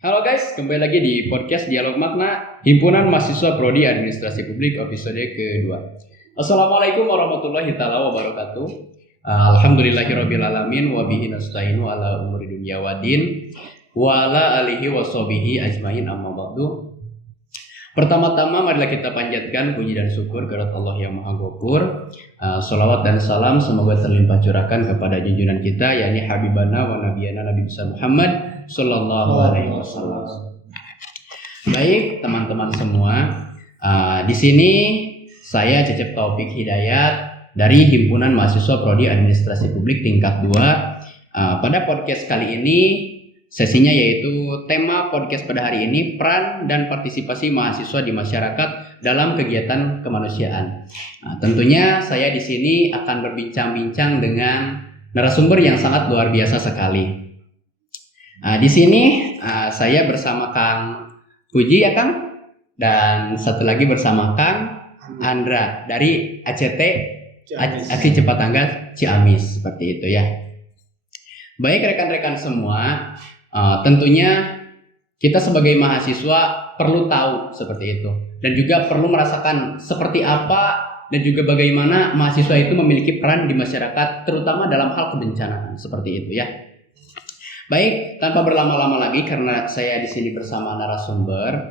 Halo guys, kembali lagi di podcast Dialog Makna Himpunan Mahasiswa Prodi Administrasi Publik episode kedua. Assalamualaikum warahmatullahi taala wabarakatuh. Alhamdulillahirabbil alamin wa bihi nasta'inu ala umuri dunya waddin wa ala alihi washabihi ajmain amma ba'du. Pertama-tama marilah kita panjatkan puji dan syukur kepada Allah yang Maha Ghafur. Salawat dan salam semoga terlimpah curahkan kepada junjungan kita yakni Habibana wa Nabiyana Nabi besar Muhammad sallallahu alaihi wasallam. Baik, teman-teman semua, di sini saya Cecep Taufik Hidayat dari Himpunan Mahasiswa Prodi Administrasi Publik tingkat 2. Pada podcast kali ini sesinya yaitu tema podcast pada hari ini peran dan partisipasi mahasiswa di masyarakat dalam kegiatan kemanusiaan. Tentunya saya di sini akan berbincang-bincang dengan narasumber yang sangat luar biasa sekali. Di sini saya bersama Kang Puji ya Kang, dan satu lagi bersama Kang Andra dari ACT Aksi Cepat Tanggap Ciamis, seperti itu ya. Baik rekan-rekan semua, tentunya kita sebagai mahasiswa perlu tahu seperti itu dan juga perlu merasakan seperti apa dan juga bagaimana mahasiswa itu memiliki peran di masyarakat terutama dalam hal kebencanaan seperti itu ya. Baik, tanpa berlama-lama lagi karena saya di sini bersama narasumber,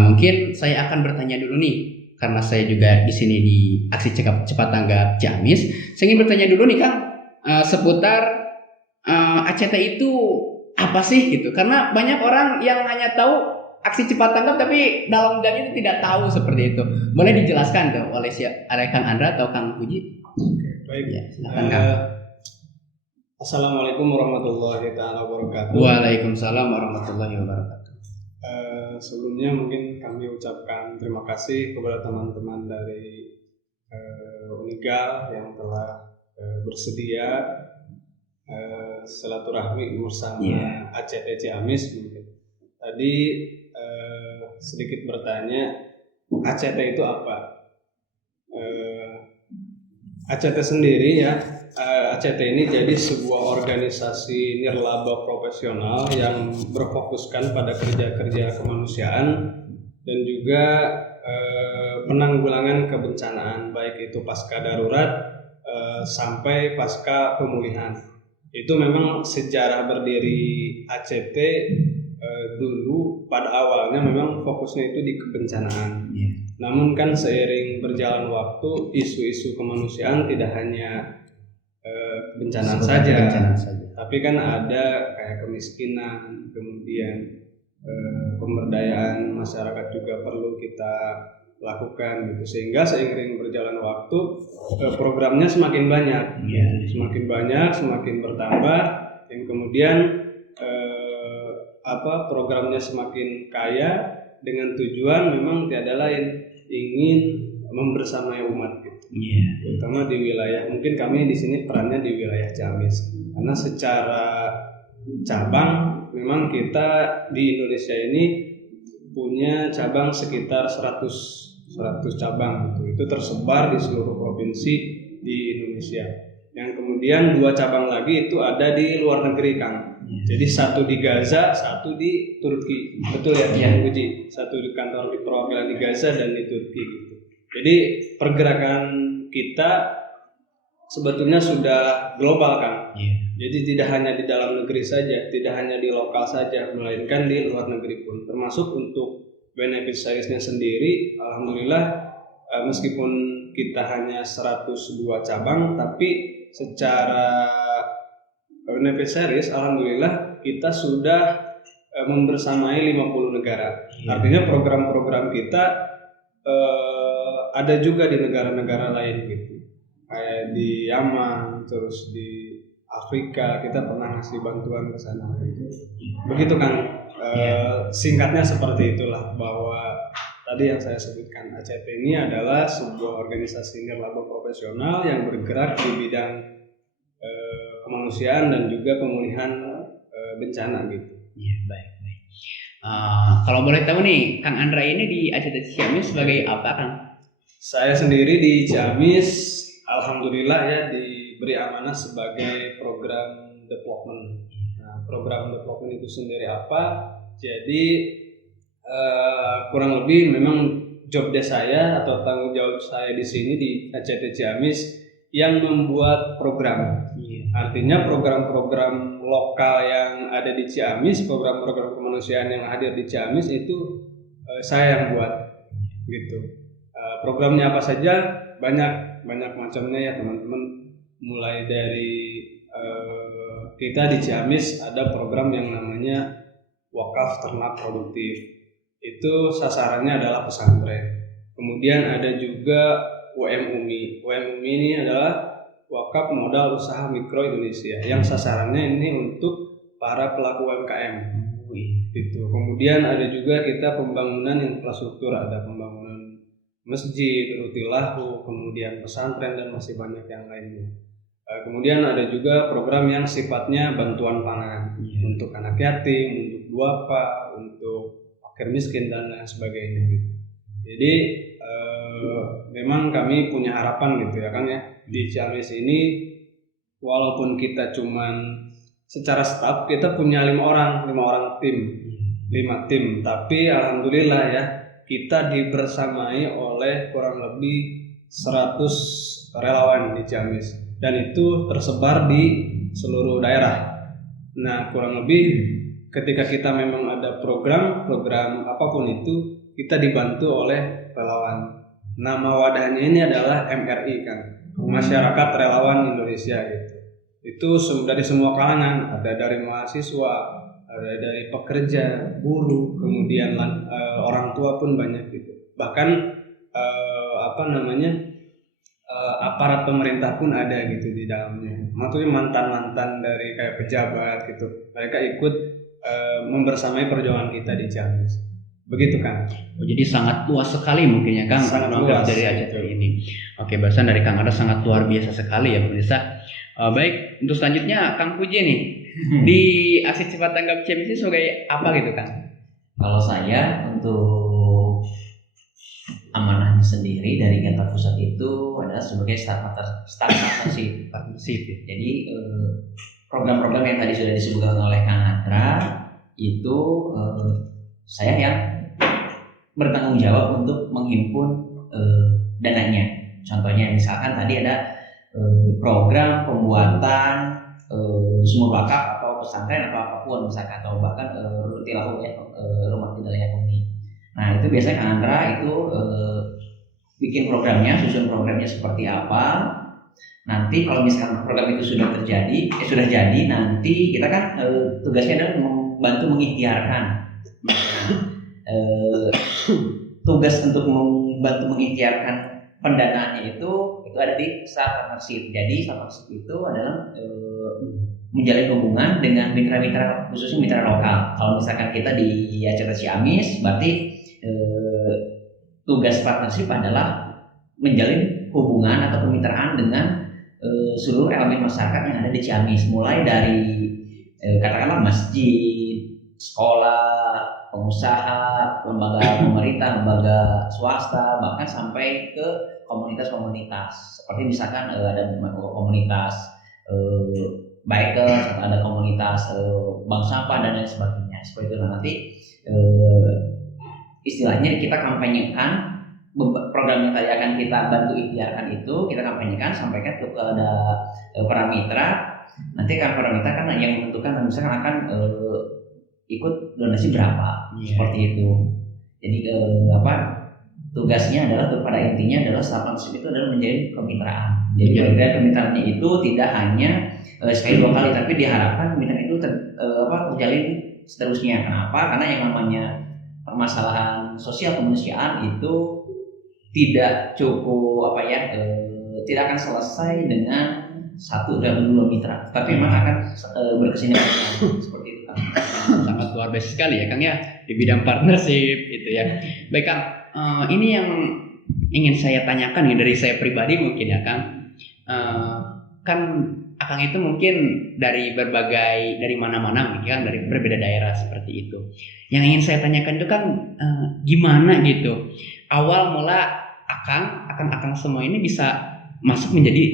mungkin saya akan bertanya dulu nih karena saya juga di sini di Aksi Cepat Tanggap Ciamis. Saya ingin bertanya dulu nih Kang, seputar ACT itu apa sih gitu? Karena banyak orang yang hanya tahu aksi cepat tanggap tapi dalam dan itu tidak tahu seperti itu. Boleh dijelaskan tuh oleh Kang Andra atau Kang Puji? Baik. Ya, silakan Kang. Assalamualaikum warahmatullahi wabarakatuh. Waalaikumsalam warahmatullahi wabarakatuh. Sebelumnya mungkin kami ucapkan terima kasih kepada teman-teman dari Unigal yang telah bersedia silaturahmi bersama ACT Ciamis. Tadi sedikit bertanya, ACT itu apa? ACT sendiri ya, ACT ini jadi sebuah organisasi nirlaba profesional yang berfokuskan pada kerja-kerja kemanusiaan dan juga penanggulangan kebencanaan, baik itu pasca darurat sampai pasca pemulihan. Itu memang sejarah berdiri ACT dulu pada awalnya memang fokusnya itu di kebencanaan. Namun kan seiring berjalan waktu, isu-isu kemanusiaan tidak hanya kebencanaan saja, tapi kan ada kayak kemiskinan, kemudian pemberdayaan masyarakat juga perlu kita lakukan gitu, sehingga seiring berjalan waktu programnya semakin banyak, semakin bertambah, dan kemudian programnya semakin kaya dengan tujuan memang tiada lain ingin membersamai umat gitu. Terutama di wilayah, mungkin kami di sini perannya di wilayah Ciamis karena secara cabang memang kita di Indonesia ini punya cabang sekitar 100 cabang gitu. Itu tersebar di seluruh provinsi di Indonesia. Yang kemudian 2 cabang lagi itu ada di luar negeri Kang. Jadi satu di Gaza, satu di Turki. Betul ya, Pak Puji? Satu di kantor di perwakilan di Gaza dan di Turki gitu. Jadi pergerakan kita sebetulnya sudah global Kang. Jadi tidak hanya di dalam negeri saja, tidak hanya di lokal saja, melainkan di luar negeri pun. Termasuk untuk beneficiariesnya sendiri, alhamdulillah meskipun kita hanya 102 cabang, tapi secara beneficiaries alhamdulillah kita sudah membersamai 50 negara. Artinya program-program kita ada juga di negara-negara lain gitu. Kayak di Yaman, terus di Afrika kita pernah ngasih bantuan ke sana gitu. Begitu kan, singkatnya seperti itulah, bahwa tadi yang saya sebutkan ACT ini adalah sebuah organisasi nirlaba profesional yang bergerak di bidang kemanusiaan dan juga pemulihan bencana gitu. Baik. Kalau boleh tahu nih, Kang Andra ini di ACT Ciamis sebagai apa Kang? Saya sendiri di Ciamis, alhamdulillah ya, diberi amanah sebagai program development. Nah, program development itu sendiri apa? Jadi kurang lebih memang job desk saya atau tanggung jawab saya di sini di ACT Ciamis yang membuat program. Artinya program-program lokal yang ada di Ciamis, program-program kemanusiaan yang hadir di Ciamis itu saya yang buat gitu. Programnya apa saja? Banyak macamnya ya teman-teman. Mulai dari kita di Ciamis ada program yang namanya Wakaf Ternak Produktif. Itu sasarannya adalah pesantren. Kemudian ada juga UMUMI. UMUMI ini adalah Wakaf Modal Usaha Mikro Indonesia yang sasarannya ini untuk para pelaku UMKM. Gitu. Kemudian ada juga kita pembangunan infrastruktur, ada pembangunan masjid, rutilahu, kemudian pesantren dan masih banyak yang lainnya. Kemudian ada juga program yang sifatnya bantuan pangan untuk anak yatim, untuk duafa, untuk fakir miskin dan lain sebagainya gitu. Jadi memang kami punya harapan gitu ya kan ya, di Ciamis ini walaupun kita cuman secara staf kita punya 5 orang tim, 5 tim, tapi alhamdulillah ya kita dibersamai oleh kurang lebih 100 relawan di Ciamis dan itu tersebar di seluruh daerah. Nah, kurang lebih ketika kita memang ada program apapun itu kita dibantu oleh relawan. Nama wadahnya ini adalah MRI kan, Masyarakat Relawan Indonesia gitu. Itu dari semua kalangan, ada dari mahasiswa, ada dari pekerja, buruh, kemudian orang tua pun banyak gitu. Bahkan aparat pemerintah pun ada gitu di dalamnya. Maksudnya mantan dari kayak pejabat gitu. Mereka ikut membersamai perjuangan kita di Ciamis. Begitu kan? Jadi sangat luas sekali mungkin ya Kang program dari ACT ini. Oke, bahasan dari Kang Ada sangat luar biasa sekali ya pemirsa. Baik, untuk selanjutnya Kang Puji nih. Di ASIK Sifat Tanggap Ciamis ini sebagai apa gitu Kang? Kalau saya untuk amanahnya sendiri dari Gata Pusat itu adalah sebagai staf partnership. Jadi program-program yang tadi sudah disebutkan oleh Kang Andra itu saya yang bertanggung jawab untuk menghimpun dananya. Contohnya misalkan tadi ada program pembuatan sumur wakaf atau pesantren atau apapun misalkan, atau bahkan rutilahu rumah tidak layak huni. Nah itu biasanya Kang Andra itu bikin programnya, susun programnya seperti apa. Nanti kalau misalkan program itu sudah jadi, nanti kita kan tugasnya adalah membantu mengikhtiarkan. Tugas untuk membantu mengikhtiarkan pendanaannya itu ada di staff partnership. Jadi staff partnership itu adalah menjalin hubungan dengan mitra-mitra, khususnya mitra lokal. Kalau misalkan kita di ACT Ciamis, berarti tugas partnership adalah menjalin hubungan atau kemitraan dengan seluruh elemen masyarakat yang ada di Ciamis, mulai dari katakanlah masjid, sekolah, pengusaha, lembaga pemerintah, lembaga swasta, bahkan sampai ke komunitas-komunitas. Seperti misalkan ada komunitas bikers, ada komunitas bank sampah dan lain sebagainya. Seperti itu. Nah, nanti istilahnya kita kampanyekan program yang tadi akan kita bantu ikhtiarkan itu, kita kampanyekan, sampaikan kepada para mitra. Nanti kan para mitra kan yang menentukan misalkan akan ikut donasi berapa, seperti itu. Jadi tugasnya adalah pada intinya adalah staff partnership itu adalah menjadi kemitraan. Jadi kemitraannya itu tidak hanya sekali 2 kali, tapi diharapkan kemitraan itu terjalin seterusnya. Kenapa? Karena yang namanya permasalahan sosial kemanusiaan itu tidak cukup tidak akan selesai dengan 1 dan 2 mitra, tapi memang akan berkesinambungan seperti itu kan. Sangat luar biasa sekali ya Kang ya di bidang partnership itu ya. Baik Kang, ini yang ingin saya tanyakan ya dari saya pribadi mungkin ya Kang. Kan Akang itu mungkin dari mana-mana mungkin kan, dari berbeda daerah seperti itu. Yang ingin saya tanyakan itu kan gimana gitu awal mula Akang semua ini bisa masuk menjadi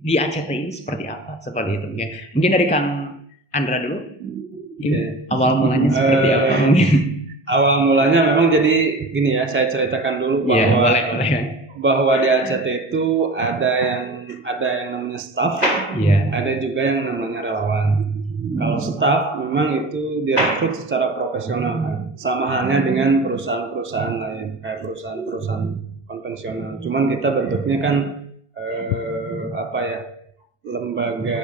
di ACT ini seperti apa, seperti itu. Mungkin dari Kang Andra dulu. Awal mulanya seperti apa mungkin? Awal mulanya memang jadi gini ya, saya ceritakan dulu bahwa boleh. Bahwa di ACT itu ada yang namanya staff, ada juga yang namanya relawan. Kalau staff memang itu direkrut secara profesional, sama halnya dengan perusahaan-perusahaan lain, kayak perusahaan-perusahaan konvensional. Cuman kita bentuknya kan lembaga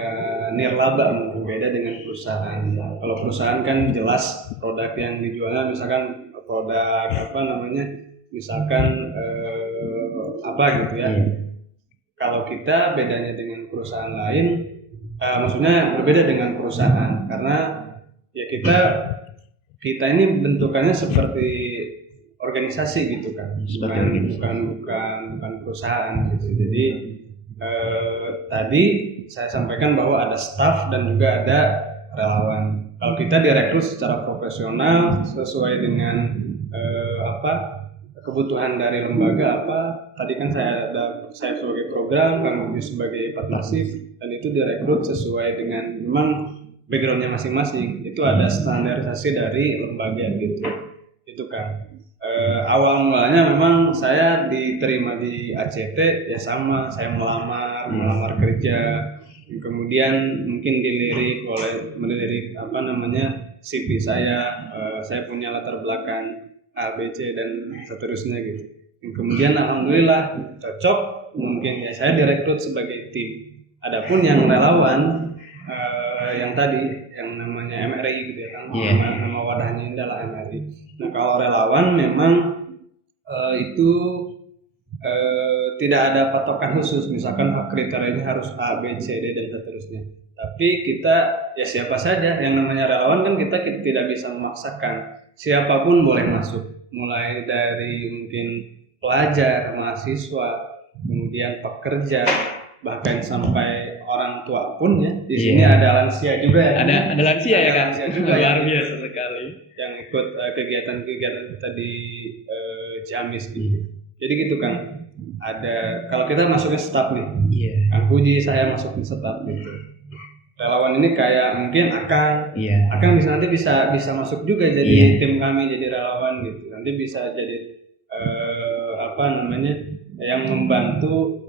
nirlaba, mungkin beda dengan perusahaan. Kalau perusahaan kan jelas produk yang dijualnya, misalkan produk misalkan gitu ya. Kalau kita bedanya dengan perusahaan lain, maksudnya berbeda dengan perusahaan karena ya kita ini bentukannya seperti organisasi gitu kan, bukan perusahaan gitu. Jadi tadi saya sampaikan bahwa ada staff dan juga ada relawan. Kalau kita direkrut secara profesional sesuai dengan kebutuhan dari lembaga tadi kan saya sebagai program, Kang Budi sebagai partnersip, dan itu direkrut sesuai dengan memang backgroundnya masing-masing. Itu ada standarisasi dari lembaga gitu. Itu kan awal mulanya memang saya diterima di ACT ya, sama saya melamar kerja, kemudian mungkin melirik CV saya punya latar belakang A, B, C dan seterusnya gitu. Kemudian alhamdulillah cocok, mungkin ya saya direkrut sebagai tim. Adapun yang relawan yang tadi yang namanya MRI gitu ya kan, nama wadahnya ini adalah MRI. Nah kalau relawan memang itu tidak ada patokan khusus, misalkan kriterianya harus A, B, C, D dan seterusnya. Tapi kita ya siapa saja yang namanya relawan kan kita tidak bisa memaksakan. Siapapun boleh masuk, mulai dari mungkin pelajar, mahasiswa, kemudian pekerja, bahkan sampai orang tua pun ya. Di sini ada lansia juga ya. Ada lansia ya kan? Lansia juga luar biasa sekali. Yang ikut kegiatan-kegiatan kita di Ciamis gitu. Jadi gitu kan. Ada kalau kita masuknya staff nih. Kang Puji saya masuk di staff gitu. Relawan ini kayak mungkin Akang nanti bisa masuk juga jadi tim kami, jadi relawan gitu. Nanti bisa jadi yang membantu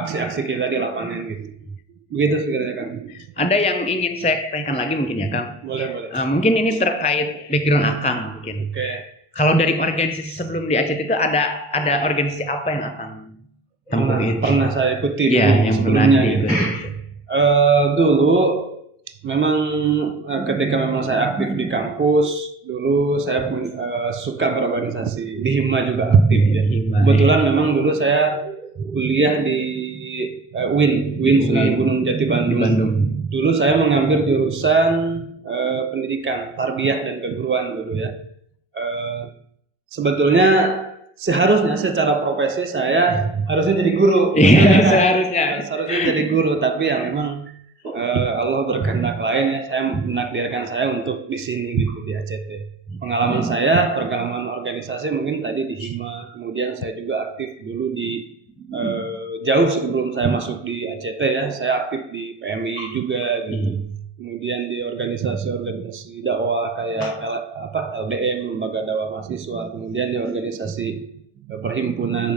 aksi-aksi kita di lapangan gitu. Begitu sebenarnya Kang. Ada yang ingin saya tanyakan lagi mungkin ya Kang? Boleh. Mungkin ini terkait background Akang mungkin. Oke. Kalau dari organisasi sebelum di ACT itu ada organisasi apa yang Akang temui? Pernah saya ikuti yang sebelumnya gitu. Dulu memang ketika memang saya aktif di kampus, dulu saya pun suka berorganisasi. Di Hima juga aktif ya. Kebetulan memang dulu saya kuliah di UIN Sunan Gunung Jati Bandung. Dulu saya mengambil jurusan pendidikan, tarbiyah dan keguruan dulu ya. Sebetulnya seharusnya secara profesi saya harusnya jadi guru. Seharusnya jadi guru, tapi yang memang Allah berkehendak lain ya, saya menakdirkan saya untuk di sini gitu di ACT. Pengalaman organisasi mungkin tadi di Hima, kemudian saya juga aktif dulu di jauh sebelum saya masuk di ACT ya, saya aktif di PMI juga gitu. Kemudian di organisasi dakwah kayak LDM, Lembaga Dakwah Mahasiswa, kemudian di organisasi perhimpunan,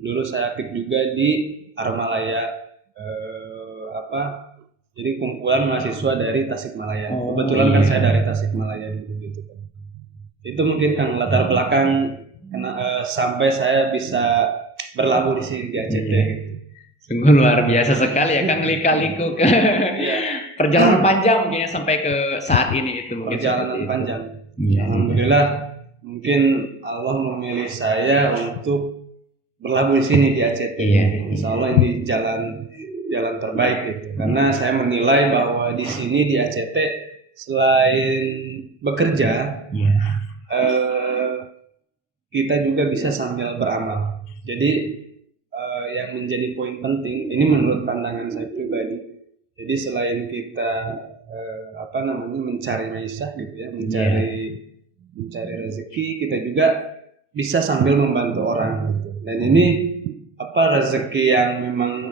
dulu saya aktif juga di Armalaya, jadi kumpulan mahasiswa dari Tasikmalaya. Kebetulan kan saya dari Tasikmalaya gitu kan. Itu mungkin kan latar belakang sampai saya bisa berlabuh di sini di ACT. Sungguh luar biasa sekali ya Kang, lika-liku ke perjalanan panjang mungkin sampai ke saat ini itu mungkin perjalanan panjang. Alhamdulillah mungkin Allah memilih saya untuk berlabuh di sini di ACT. Insya Allah ini jalan terbaik gitu. Karena saya menilai bahwa di sini di ACT selain bekerja, kita juga bisa sambil beramal. Jadi yang menjadi poin penting ini menurut pandangan saya pribadi. Jadi selain kita mencari maisha gitu ya, mencari rezeki, kita juga bisa sambil membantu orang gitu. Dan ini rezeki yang memang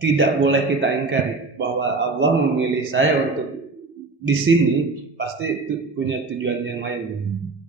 tidak boleh kita ingkari. bahwa Allah memilih saya untuk di sini pasti punya tujuan yang lain.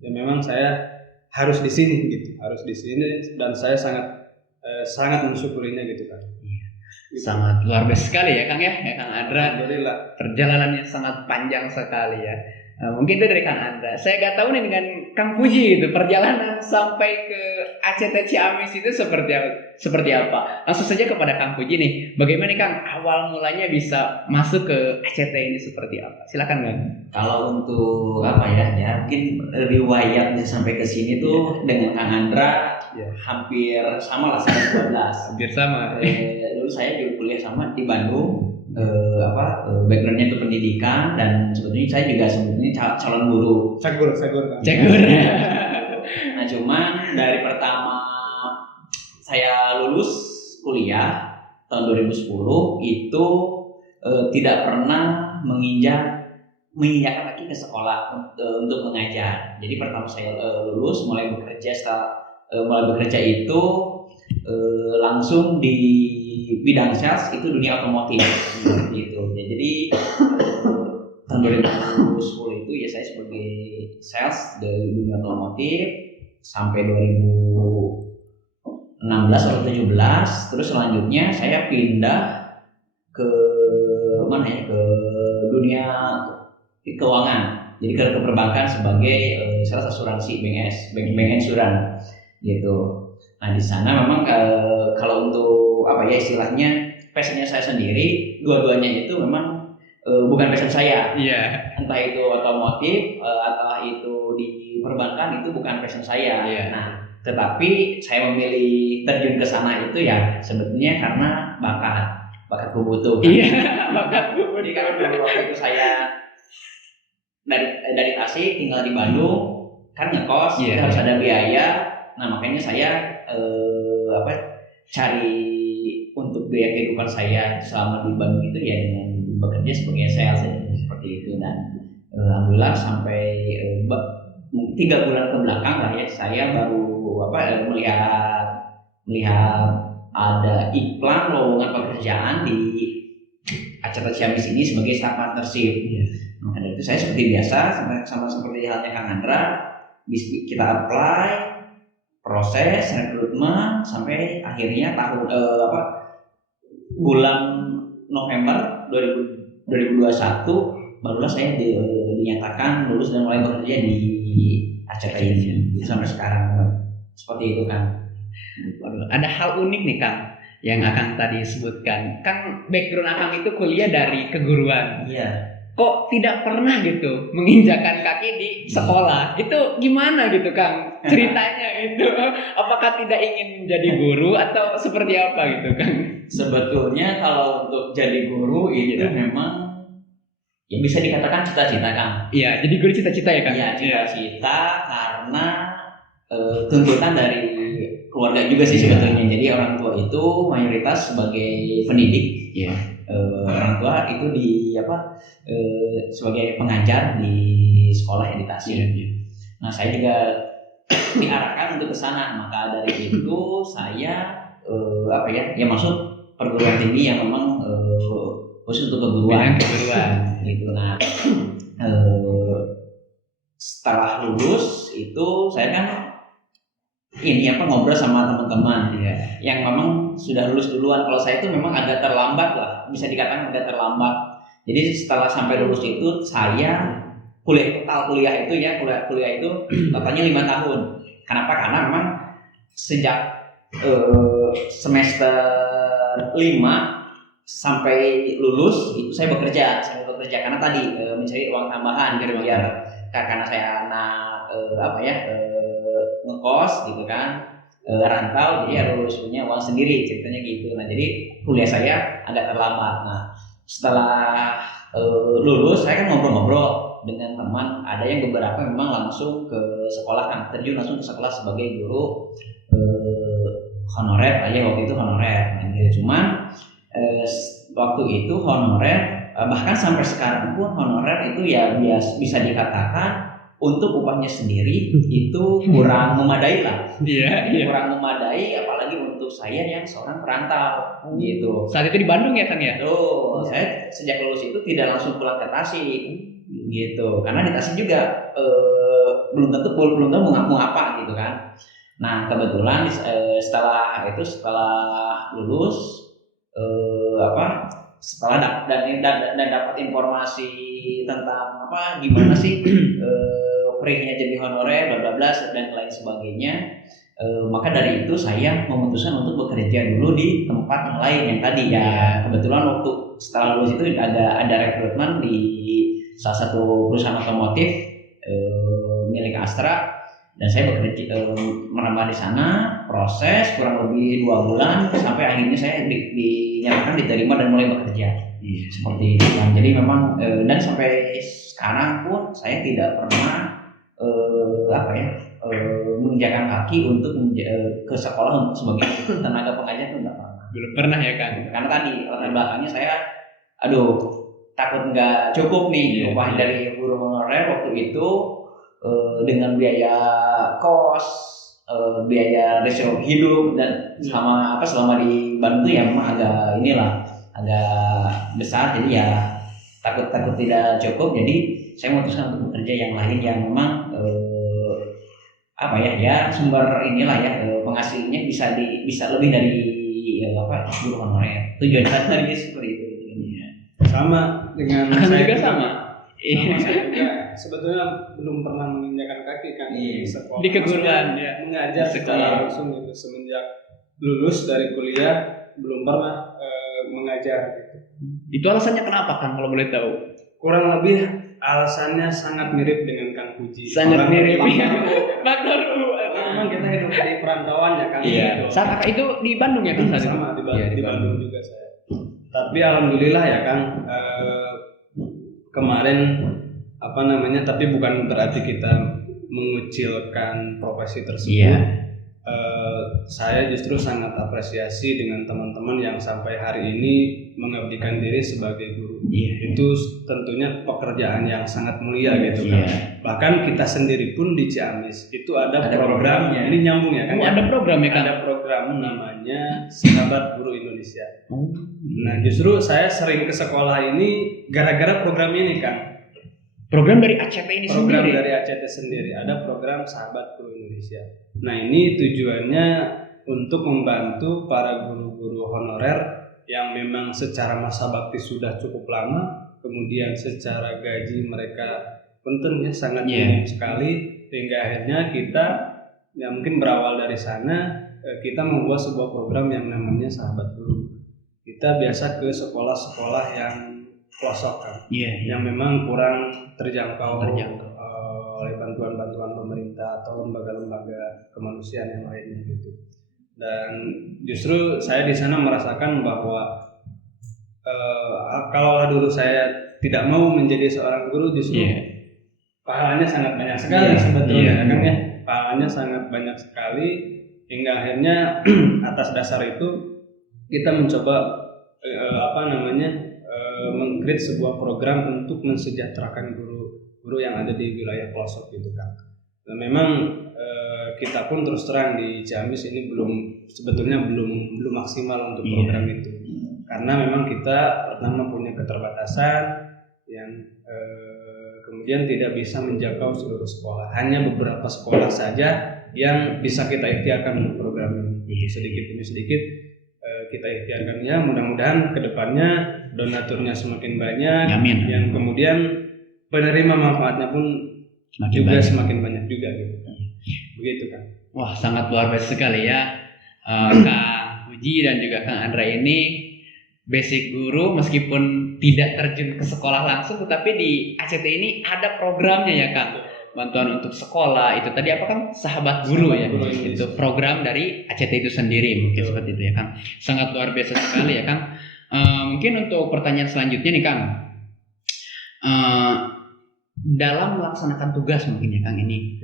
Ya memang saya harus di sini gitu, harus di sini, dan saya sangat mensyukurinya gitu kan. Gitu. Sangat luar biasa sekali ya Kang ya Kang Andra. Alhamdulillah. Perjalanannya sangat panjang sekali ya. Mungkin itu dari Kang Andra. Saya gak tahu nih dengan Kang Puji itu perjalanan sampai ke ACT Ciamis itu seperti apa. Langsung saja kepada Kang Puji nih. Bagaimana nih Kang awal mulanya bisa masuk ke ACT ini seperti apa? Silakan Kang. Kalau untuk apa ya mungkin riwayat bisa sampai ke sini tuh dengan Kang Andra hampir sama lah, 12. Hampir sama. Dulu saya juga kuliah sama di Bandung. Backgroundnya itu pendidikan, dan sebetulnya saya juga calon guru. Cagur kan. Nah cuman dari pertama saya lulus kuliah tahun 2010 itu tidak pernah menginjakkan kaki ke sekolah untuk mengajar. Jadi pertama saya lulus mulai bekerja itu langsung di bidang sales itu dunia otomotif gitu. Ya, jadi tahun 2010 itu ya saya sebagai sales dari dunia otomotif sampai 2016 atau 2017. Terus selanjutnya saya pindah ke mana ya, ke dunia keuangan. Jadi ke perbankan sebagai sales asuransi bank insuran gitu. Nah di sana memang kalau untuk apa ya istilahnya passionnya saya sendiri, dua-duanya itu memang bukan passion saya. Iya. Entah itu otomotif atau itu di perbankan, itu bukan passion saya. Iya. Nah tetapi saya memilih terjun ke sana itu ya sebetulnya karena bakat kubutuh. Iya. Bakat kubutuh. Jadi kan waktu itu saya dari Tasik tinggal di Bandung, kan ngekos, harus ada biaya. Nah makanya saya cari untuk biaya kehidupan saya selama di Bandung itu ya dengan bekerja sebagai sales seperti itu. Dan alhamdulillah sampai 3 bulan ke belakang lah ya saya baru melihat ada iklan lowongan pekerjaan di ACT Ciamis ini sebagai staff partnership. Maka dari itu saya seperti biasa sama seperti halnya Kang Andra, kita apply, proses rekrutmen sampai akhirnya bulan November 2021 barulah saya dinyatakan lulus dan mulai bekerja di ACT ini sampai sekarang. Seperti itu kan. Ada hal unik nih Kang yang Akang tadi sebutkan. Kang background Akang itu kuliah dari keguruan. Iya. Kok tidak pernah gitu menginjakan kaki di sekolah? Itu gimana gitu Kang? Ceritanya itu apakah tidak ingin menjadi guru atau seperti apa gitu Kang? Sebetulnya kalau untuk jadi guru itu memang ya bisa dikatakan cita-cita Kang. Iya, jadi guru cita-cita ya Kang? Iya, cita-cita karena tuntutan dari keluarga juga sih sebetulnya. Jadi orang tua itu mayoritas sebagai pendidik. Iya. Orang tua itu sebagai pengajar di sekolah edukasi. Nah saya juga diarahkan untuk ke sana. Maka dari itu saya masuk perguruan tinggi yang memang khusus untuk keguruan. Gitu. Nah setelah lulus itu saya kan ngobrol sama teman-teman yang memang sudah lulus duluan. Kalau saya itu memang agak terlambat lah, bisa dikatakan agak terlambat. Jadi setelah sampai lulus itu saya kuliah itu totalnya 5 tahun. Kenapa? Karena memang sejak semester 5 sampai lulus itu saya bekerja karena tadi mencari uang tambahan biar karena saya anak ngekos gitu kan, rantau, jadi harus punya uang sendiri ceritanya gitu. Nah jadi kuliah saya agak terlambat. Nah setelah lulus saya kan ngobrol-ngobrol dengan teman, ada yang beberapa memang langsung ke sekolah kan, terjun langsung ke sekolah sebagai guru honorer aja waktu itu honorer. Cuman waktu itu honorer bahkan sampai sekarang pun honorer itu ya bisa dikatakan untuk upahnya sendiri itu kurang memadai lah. Kurang memadai, apalagi untuk untuk saya yang seorang perantau gitu. Saat itu di Bandung ya Kang ya? Tuh, saya sejak lulus itu tidak langsung pulang ke Tasik gitu. Karena di Tasik juga belum tentu mau apa gitu kan. Nah, kebetulan setelah lulus setelah dan dapat informasi tentang gimana sih perihnya jadi honorer bla bla bla dan lain sebagainya. Maka dari itu saya memutuskan untuk bekerja dulu di tempat yang lain yang tadi ya kebetulan waktu setelah lulus itu ada rekrutmen di salah satu perusahaan otomotif milik Astra dan saya bekerja menambah di sana proses kurang lebih 2 bulan sampai akhirnya saya dinyatakan diterima dan mulai bekerja seperti itu kan. Jadi memang dan sampai sekarang pun saya tidak pernah menginjakan kaki untuk ke sekolah untuk sebagai tenaga pengajar itu enggak pernah. Belum pernah ya Kang? Karena tadi latar belakangnya saya takut nggak cukup nih upah dari guru honorer waktu itu dengan biaya kos, biaya resiko hidup dan selama di Bandung ya memang agak besar jadi ya takut tidak cukup jadi saya memutuskan untuk bekerja yang lain yang memang sumber penghasilnya bisa lebih dari guru honorer. Tujuan tadi seperti itu. Sama dengan saya juga sama. Saya juga sebetulnya belum pernah menginjakan kaki kan di sekolah. Di keguruan ya. Mengajar secara langsung gitu semenjak lulus dari kuliah belum pernah mengajar gitu. Itu alasannya kenapa Kang kalau boleh tahu? Kurang lebih alasannya sangat mirip dengan Kang Puji. Sangat mirip. Faktor memang kita hidup di perantauan ya Kang. Iya. Saat kakak itu di Bandung ya Kang? Sama di Bandung juga saya. Tapi alhamdulillah ya Kang, kemarin tapi bukan berarti kita mengucilkan profesi tersebut. Iya. Saya justru sangat apresiasi dengan teman-teman yang sampai hari ini mengabdikan diri sebagai guru. Iya. Itu tentunya pekerjaan yang sangat mulia gitu kan. Bahkan kita sendiri pun di Ciamis itu ada programnya. Ini nyambung ya kan? Ada program ya kan? Ada program namanya Sahabat Guru Indonesia. Nah justru saya sering ke sekolah ini gara-gara program ini kan. Program dari ACT ini program sendiri? Dari ACT sendiri. Ada program Sahabat Guru Indonesia. Nah ini tujuannya untuk membantu para guru-guru honorer yang memang secara masa bakti sudah cukup lama, kemudian secara gaji mereka penting sangat minim sekali, sehingga akhirnya kita mungkin berawal dari sana kita membuat sebuah program yang namanya Sahabat Guru. Kita biasa ke sekolah-sekolah yang pelosok kan, yang memang kurang terjangkau oleh bantuan-bantuan pemerintah atau lembaga-lembaga kemanusiaan yang lainnya gitu. Dan justru saya di sana merasakan bahwa kalau dulu saya tidak mau menjadi seorang guru, justru pahalanya sangat banyak sekali sebetulnya kan ya, pahalanya sangat banyak sekali hingga akhirnya atas dasar itu kita mencoba meng-create sebuah program untuk mensejahterakan guru yang ada di wilayah pelosok gitu kan. Dan memang kita pun terus terang di Ciamis ini sebetulnya belum maksimal untuk program itu. Karena memang kita pertama punya keterbatasan yang kemudian tidak bisa menjangkau seluruh sekolah. Hanya beberapa sekolah saja yang bisa kita ikhtiarkan untuk program ini. Sedikit demi sedikit kita ikhtiarkannya, mudah-mudahan kedepannya donaturnya semakin banyak. Amin. Yang kemudian penerima manfaatnya pun semakin banyak juga gitu kan. Begitu kan. Wah, sangat luar biasa sekali ya. Kang Puji dan juga Kang Andra ini basic guru meskipun tidak terjun ke sekolah langsung, tetapi di ACT ini ada programnya ya Kang. Bantuan untuk sekolah itu tadi apa kan Sahabat Guru ya. Itu program dari ACT itu sendiri mungkin seperti itu ya Kang. Sangat luar biasa sekali ya Kang. Mungkin untuk pertanyaan selanjutnya nih Kang. Dalam melaksanakan tugas mungkin ya Kang ini,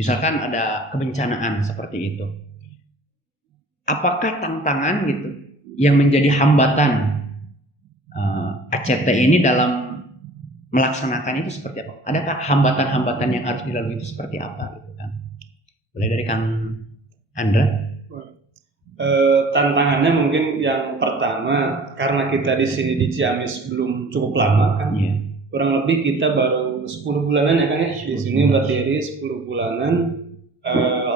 misalkan ada kebencanaan seperti itu, apakah tantangan gitu yang menjadi hambatan ACT ini dalam melaksanakan itu seperti apa? Adakah hambatan-hambatan yang harus dilalui itu seperti apa gitu kan? Boleh dari Kang Andra? Tantangannya mungkin yang pertama, karena kita di sini di Ciamis belum cukup lama kan, kurang lebih kita baru 10 bulanan ya kan ya di sini berdiri 10 bulanan.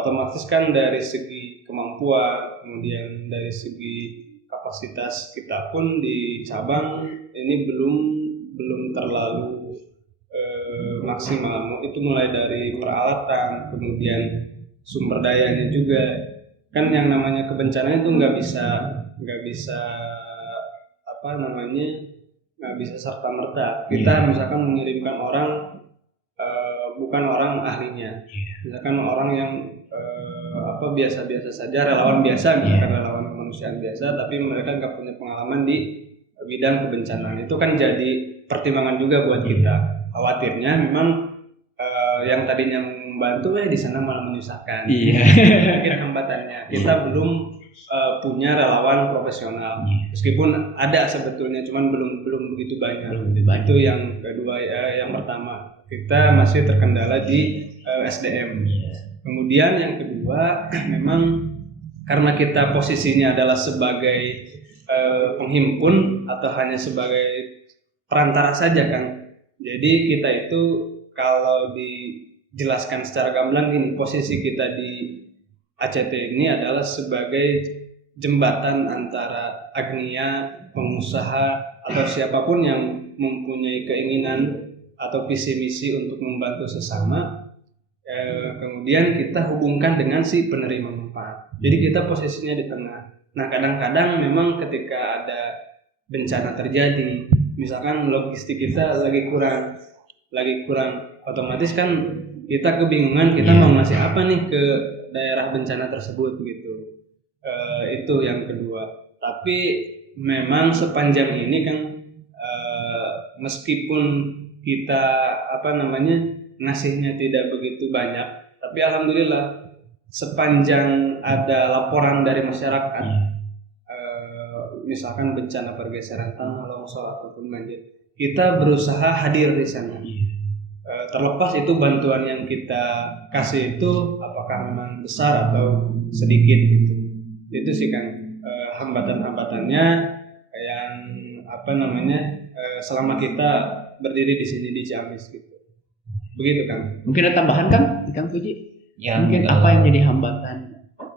Otomatis kan dari segi kemampuan, kemudian dari segi kapasitas kita pun di cabang ini belum terlalu maksimal. Itu mulai dari peralatan, kemudian sumber dayanya juga. Kan yang namanya kebencanaan itu nggak bisa serta merta. Kita misalkan mengirimkan orang bukan orang ahlinya, misalkan orang yang biasa-biasa saja, relawan biasa, misalkan relawan kemanusiaan biasa, tapi mereka nggak punya pengalaman di bidang kebencanaan. Itu kan jadi pertimbangan juga buat kita. Khawatirnya memang yang tadinya membantu di sana malah menyusahkan. Mungkin hambatannya kita belum punya relawan profesional. Meskipun ada sebetulnya, cuman belum begitu banyak. Itu yang kedua. Yang pertama, kita masih terkendala di SDM. Kemudian yang kedua, memang karena kita posisinya adalah sebagai penghimpun atau hanya sebagai perantara saja kan. Jadi kita itu kalau dijelaskan secara gamblang gini, posisi kita di ACT ini adalah sebagai jembatan antara agnia, pengusaha atau siapapun yang mempunyai keinginan atau visi misi untuk membantu sesama. Kemudian kita hubungkan dengan si penerima manfaat. Jadi kita posisinya di tengah. Nah, kadang-kadang memang ketika ada bencana terjadi, misalkan logistik kita lagi kurang, otomatis kan kita kebingungan, kita mau ngasih apa nih ke daerah bencana tersebut gitu. Itu yang kedua. Tapi memang sepanjang ini kan meskipun kita ngasihnya tidak begitu banyak, tapi alhamdulillah sepanjang ada laporan dari masyarakat, misalkan bencana pergeseran tanah, longsor ataupun banjir, kita berusaha hadir di sana. Terlepas itu bantuan yang kita kasih itu apakah memang besar atau sedikit gitu. Itu sih kan hambatan-hambatannya yang selama kita berdiri di sini di Ciamis gitu. Begitu kan? Mungkin ada tambahan Kang Puji? Ya, mungkin apa yang jadi hambatan?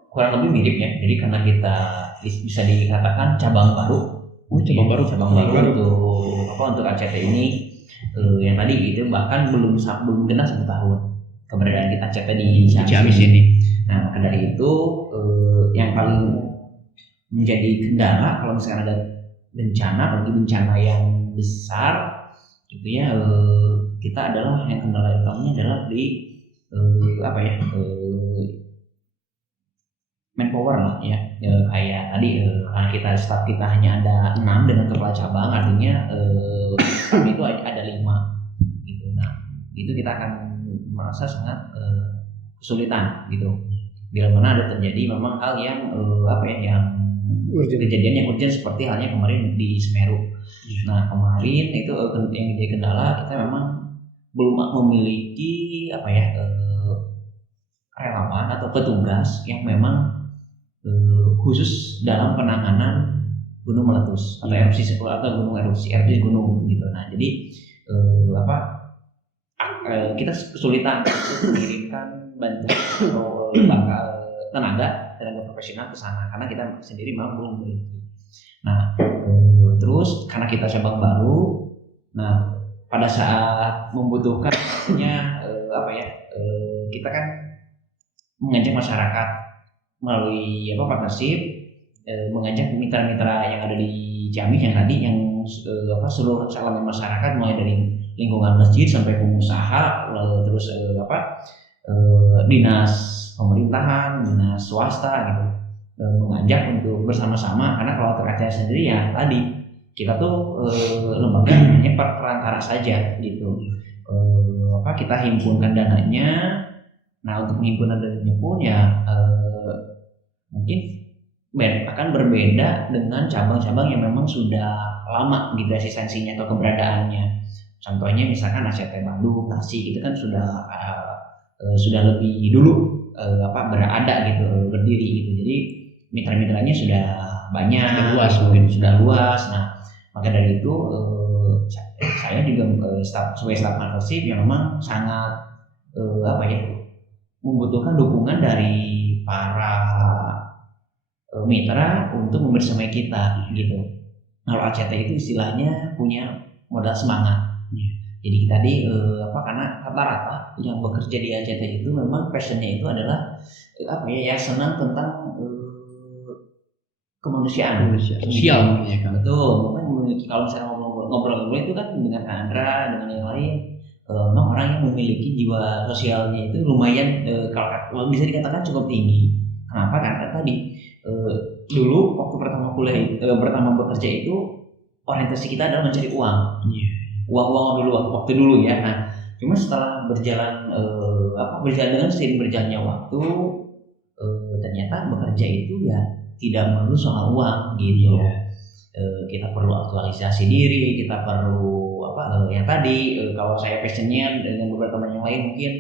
Kurang lebih mirip ya. Jadi karena kita bisa dikatakan cabang baru. Cabang baru untuk ACT ini. Yang tadi itu bahkan belum genap 1 tahun keberadaan kita ACT di Ciamis ini. Nah, maka dari itu yang paling menjadi kendala kalau misalkan ada bencana yang besar gitu ya, kita adalah yang kendala utamanya adalah di manpower lah ya. Kayak tadi karena kita staff kita hanya ada 6 dengan kepala cabang, artinya kami itu ada 5 gitu. Nah, itu kita akan merasa sangat kesulitan gitu. Bila mana ada terjadi memang hal yang kejadian yang urgent seperti halnya kemarin di Semeru. Nah, kemarin itu yang jadi kendala, kita memang belum memiliki relawan atau petugas yang memang khusus dalam penanganan gunung meletus atau erupsi atau gunung erupsi gunung gitu. Nah, jadi kita kesulitan untuk mengirimkan bantuan tenaga profesional ke sana karena kita sendiri memang belum memiliki. Nah, terus karena kita cabang baru, nah pada saat membutuhkan kita kan mengajak masyarakat melalui partnership, mengajak mitra-mitra yang ada di Ciamis yang tadi seluruh elemen masyarakat mulai dari lingkungan masjid sampai pengusaha, terus dinas pemerintahan, dinas swasta gitu, mengajak untuk bersama-sama karena kalau terkait sendiri ya tadi kita tuh lembaga hanya perantara saja gitu. Kita himpunkan dananya. Nah, untuk menghimpunan dananya pun ya mungkin akan berbeda dengan cabang-cabang yang memang sudah lama gitu eksistensinya atau keberadaannya. Contohnya misalkan ACT Bandung, Tasik itu kan sudah lebih dulu berada gitu, berdiri gitu. Jadi mitra-mitranya sudah banyak, Sudah luas mungkin. sudah luas. Nah, maka dari itu saya juga sebagai staff marketing yang memang sangat membutuhkan dukungan dari para mitra untuk membersamai kita gitu. Kalau ACT itu istilahnya punya modal semangat. Jadi tadi karena rata-rata yang bekerja di ACT itu memang passionnya itu adalah senang tentang kemanusiaan, sosial ya kan. Betul. Kalau misalnya ngobrol itu kan dengan Andra, dengan yang lain, memang orang yang memiliki jiwa sosialnya itu lumayan kalau bisa dikatakan cukup tinggi. Kenapa? Karena tadi dulu waktu pertama bekerja itu orientasi kita adalah mencari uang. Uang dulu waktu dulu ya. Nah, cuma setelah berjalan dengan seiring berjalannya waktu, ternyata bekerja itu ya tidak melulu soal uang gitu. Kita perlu aktualisasi diri, kita perlu yang tadi kalau saya passionnya dengan beberapa teman yang lain mungkin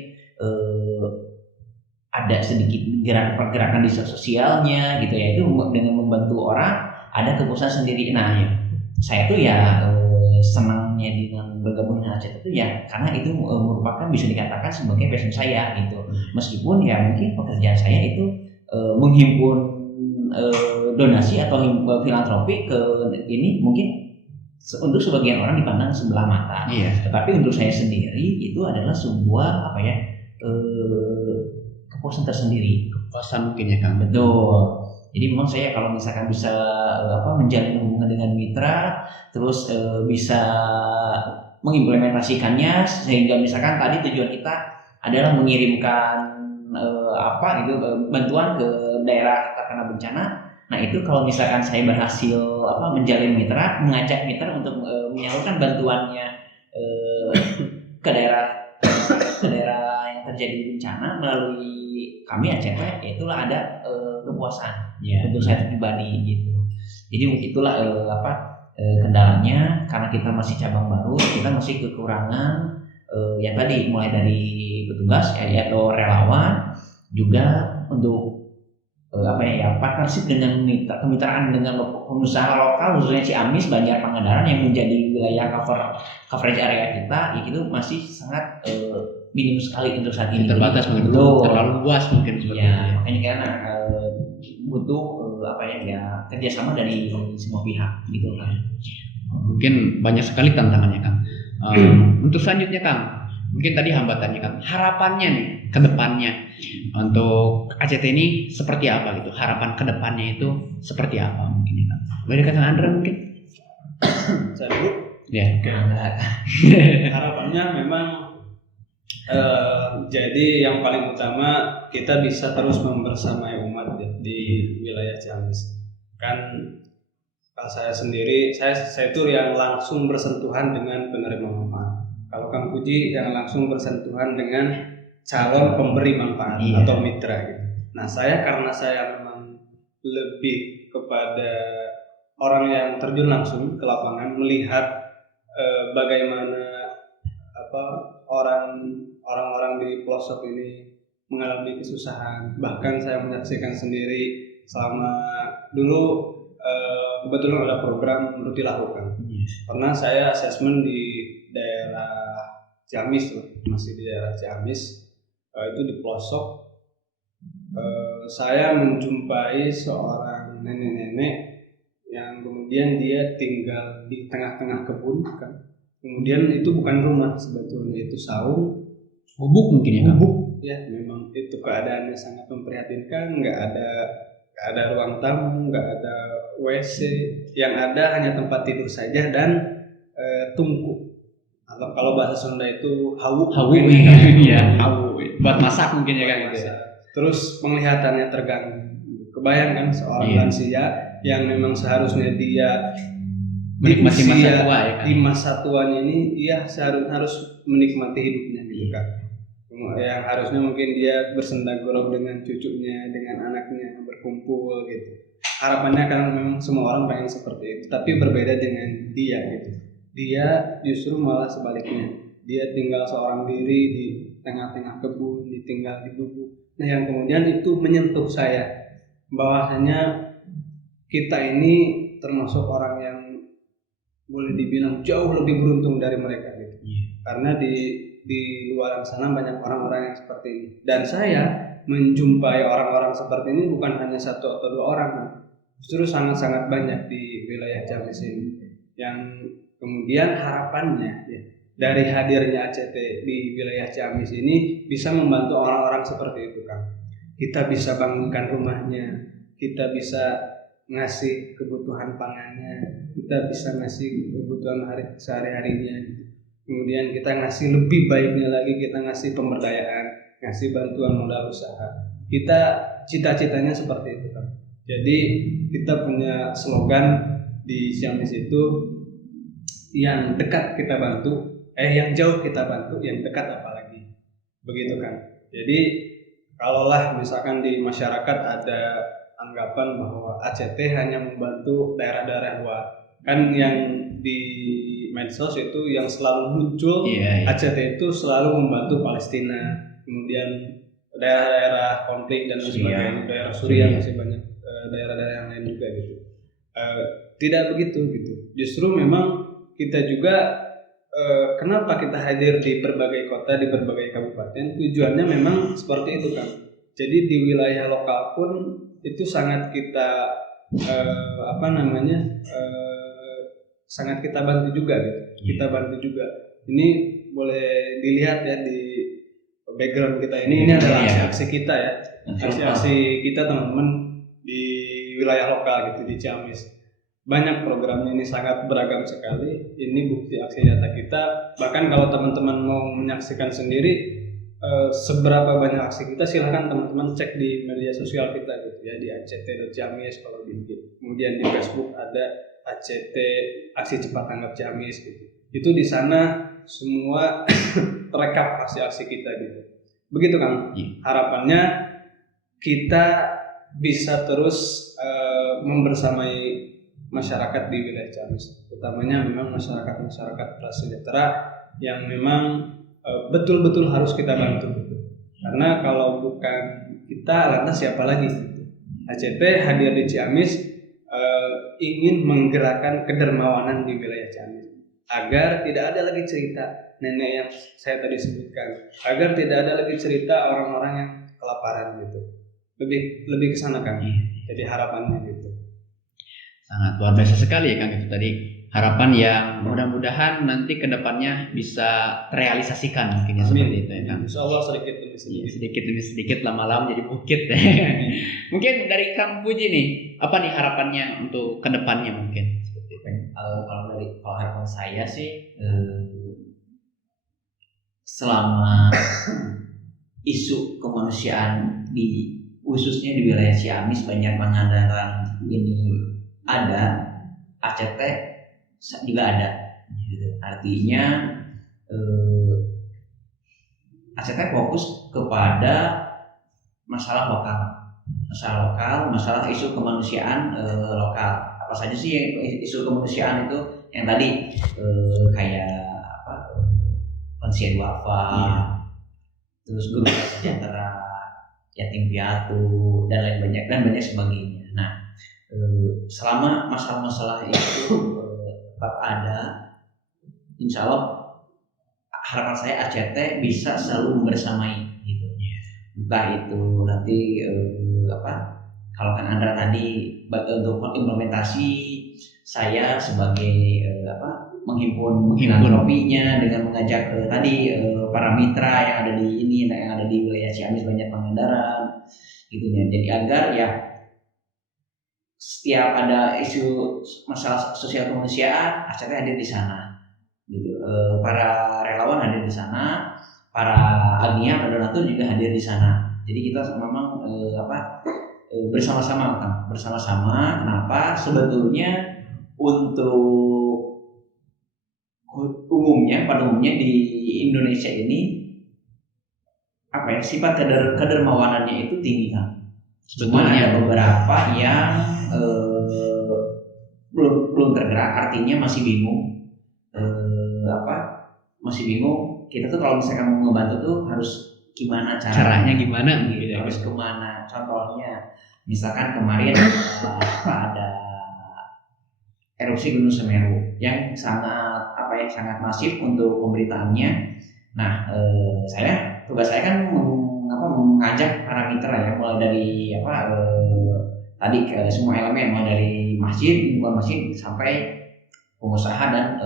ada sedikit pergerakan di sosialnya gitu ya, itu dengan membantu orang ada kepuasan sendiri. Nah, saya tuh ya senangnya dengan bergabung dengan ACT itu ya karena itu merupakan bisa dikatakan sebagai passion saya gitu. Meskipun ya mungkin pekerjaan saya itu menghimpun donasi atau filantropi ke ini mungkin untuk sebagian orang dipandang sebelah mata. Tetapi untuk saya sendiri itu adalah sebuah kepuasan tersendiri. Kepuasan mungkin ya Kang. Betul. Jadi memang saya kalau misalkan bisa menjalin hubungan dengan mitra, terus bisa mengimplementasikannya sehingga misalkan tadi tujuan kita adalah mengirimkan bantuan ke daerah terkena bencana. Nah itu kalau misalkan saya berhasil menjalin mitra, mengajak mitra untuk menyalurkan bantuannya ke daerah yang terjadi bencana melalui kami ACT, itulah ada kepuasan untuk saya pribadi gitu. Jadi itulah kendalanya karena kita masih cabang baru, kita masih kekurangan yang tadi mulai dari petugas atau relawan, juga untuk partnership dengan kemitraan dengan pengusaha lokal khususnya Ciamis, Banjar, Pangandaran yang menjadi wilayah coverage area kita, itu masih sangat minim sekali untuk saat ini. Terbatas mungkin, terlalu luas mungkin seperti itu. Makanya karena butuh kerjasama dari semua pihak gitu kan. Mungkin banyak sekali tantangannya Kang. Untuk selanjutnya Kang, mungkin tadi hambatannya Kang, harapannya nih ke depannya untuk ACT ini seperti apa gitu? Harapan ke depannya itu seperti apa mungkin ya Kang? Boleh kata Andra mungkin? Saya dulu. Ya. Harapannya memang jadi yang paling utama kita bisa terus membersamai umat di wilayah Ciamis. Kan kalau saya sendiri, saya itu yang langsung bersentuhan dengan penerima manfaat. Kalau Kang Puji yang langsung bersentuhan dengan calon pemberi manfaat atau mitra gitu. Nah karena saya memang lebih kepada orang yang terjun langsung ke lapangan, melihat bagaimana orang-orang di pelosok ini mengalami kesusahan. Bahkan saya menyaksikan sendiri selama dulu kebetulan ada program Ruti Lakukan. Pernah saya asesmen di daerah Ciamis, masih di daerah Ciamis, itu di pelosok. Saya menjumpai seorang nenek-nenek yang kemudian dia tinggal di tengah-tengah kebun kan. Kemudian itu bukan rumah sebetulnya, itu saung, gubuk mungkin ya Kang. Gubuk ya, memang itu keadaannya sangat memprihatinkan. Nggak ada ruang tamu, nggak ada WC, yang ada hanya tempat tidur saja dan tungku. Kalau bahasa Sunda itu hawu ya, hawu buat masak mungkin ya Kang gitu. Terus penglihatannya terganggu. Kebayangkan seorang lansia yang memang seharusnya dia menikmati masa tua ya kan. Di masa tuanya ini dia harus menikmati hidupnya gitu kan. Yang harusnya mungkin dia bersenda-gurau dengan cucunya, dengan anaknya, berkumpul gitu. Harapannya kan memang semua orang pengen seperti itu, tapi berbeda dengan dia gitu. Dia justru malah sebaliknya. Dia tinggal seorang diri di tengah-tengah kebun, ditinggal di gubuk. Nah yang kemudian itu menyentuh saya bahwasanya kita ini termasuk orang yang boleh dibilang jauh lebih beruntung dari mereka gitu. Karena di luar sana banyak orang-orang yang seperti ini. Dan saya menjumpai orang-orang seperti ini bukan hanya satu atau dua orang, justru sangat-sangat banyak di wilayah Ciamis ini. Yang kemudian harapannya ya, dari hadirnya ACT di wilayah Ciamis ini bisa membantu orang-orang seperti itu kan. Kita bisa bangunkan rumahnya, kita bisa ngasih kebutuhan pangannya, kita bisa ngasih kebutuhan sehari-harinya. Kemudian kita ngasih lebih baiknya lagi, kita ngasih pemberdayaan, ngasih bantuan modal usaha. Kita cita-citanya seperti itu kan. Jadi kita punya slogan di Ciamis itu, yang dekat kita bantu, yang jauh kita bantu, yang dekat apalagi. Begitu kan. Jadi kalaulah misalkan di masyarakat ada anggapan bahwa ACT hanya membantu daerah-daerah luar, kan yang di medsos itu yang selalu muncul, ACT itu selalu membantu Palestina, kemudian daerah-daerah konflik dan sebagainya, daerah Suriah masih banyak, daerah-daerah yang lain juga gitu. Tidak begitu gitu. Justru memang kita juga kenapa kita hadir di berbagai kota, di berbagai kabupaten, tujuannya memang seperti itu kan. Jadi di wilayah lokal pun itu sangat kita sangat kita bantu juga gitu. Kita bantu juga. Ini boleh dilihat ya di background kita ini adalah aksi-aksi kita ya. Aksi-aksi kita teman-teman di wilayah lokal gitu di Ciamis. Banyak programnya ini sangat beragam sekali. Ini bukti aksi nyata kita. Bahkan kalau teman-teman mau menyaksikan sendiri seberapa banyak aksi kita, silahkan teman-teman cek di media sosial kita gitu ya, di act.ciamis kalau di IG. Kemudian di Facebook ada ACT Aksi Cepat Tanggap Ciamis gitu. Itu di sana semua terekam aksi-aksi kita gitu. Begitu Kang. Harapannya kita bisa terus membersamai masyarakat di wilayah Ciamis, utamanya memang masyarakat prasejahtera yang memang betul-betul harus kita bantu. Karena kalau bukan kita, lantas siapa lagi? ACT hadir di Ciamis ingin menggerakkan kedermawanan di wilayah Ciamis, agar tidak ada lagi cerita nenek yang saya tadi sebutkan, agar tidak ada lagi cerita orang-orang yang kelaparan gitu. Lebih ke sana kan. Jadi harapannya gitu. Sangat luar biasa sekali ya Kang, itu tadi harapan yang mudah-mudahan nanti kedepannya bisa terrealisasikan mungkin ya. Seperti itu ya Kang. Insya Allah sedikit demi sedikit lama-lama jadi bukit. Mungkin dari Kang Puji nih, apa nih harapannya untuk kedepannya mungkin? Seperti itu. Kalau harapan saya sih selama isu kemanusiaan khususnya di wilayah Ciamis banyak mengandalkan ini ada, ACT juga ada. Artinya ACT fokus kepada masalah lokal, masalah isu kemanusiaan lokal. Apa saja sih isu kemanusiaan itu yang tadi kayak lansia duafa, terus guru sejahtera, yatim piatu dan banyak sebagainya. Nah, selama masalah-masalah itu tetap ada, insya Allah harapan saya ACT bisa selalu membersamai gitu. Entah itu nanti kalau kan Andra tadi untuk implementasi, saya sebagai menghimpun filantropinya dengan mengajak para mitra yang ada di wilayah Ciamis, banyak Pangandaran gitu ya. Jadi agar ya setiap ada isu masalah sosial kemanusiaan, ACT hadir di sana gitu. Para relawan hadir di sana, para agniar atau donatur juga hadir di sana. Jadi kita memang bersama-sama kan, bersama-sama. Kenapa? Sebetulnya untuk pada umumnya di Indonesia ini sifat kedermawanannya itu tinggi kan. Cuma ada beberapa yang belum tergerak, artinya masih bingung. Masih bingung. Kita tuh kalau misalkan mau ngebantu tuh harus gimana caranya gimana gitu, harus kemana. Contohnya Misalkan kemarin ada erupsi Gunung Semeru yang sangat masif untuk pemberitaannya. Nah, tugas saya kan mengajak para mitra ya, mulai dari tadi ke semua elemen, mulai dari masjid, lingkungan masjid sampai pengusaha dan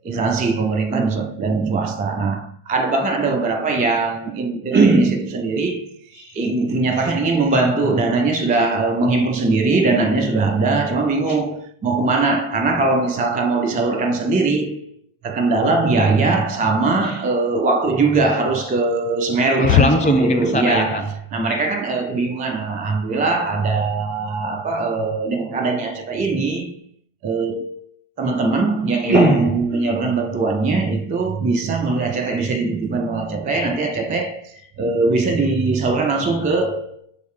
instansi pemerintah dan swasta. Nah, bahkan ada beberapa yang inisiatif sendiri menyatakan ingin membantu, dananya sudah menghimpun sendiri, dananya sudah ada, cuma bingung mau kemana, karena kalau misalkan mau disalurkan sendiri terkendala biaya sama waktu juga harus ke Semeru langsung mungkin ke sana ya kan. Nah, mereka kan kebingungan. Nah, alhamdulillah ada dengan adanya acara ini teman-teman yang ingin menyalurkan bantuannya itu bisa melalui ACT, bisa dititipkan melalui ACT, nanti ACT bisa disalurkan langsung ke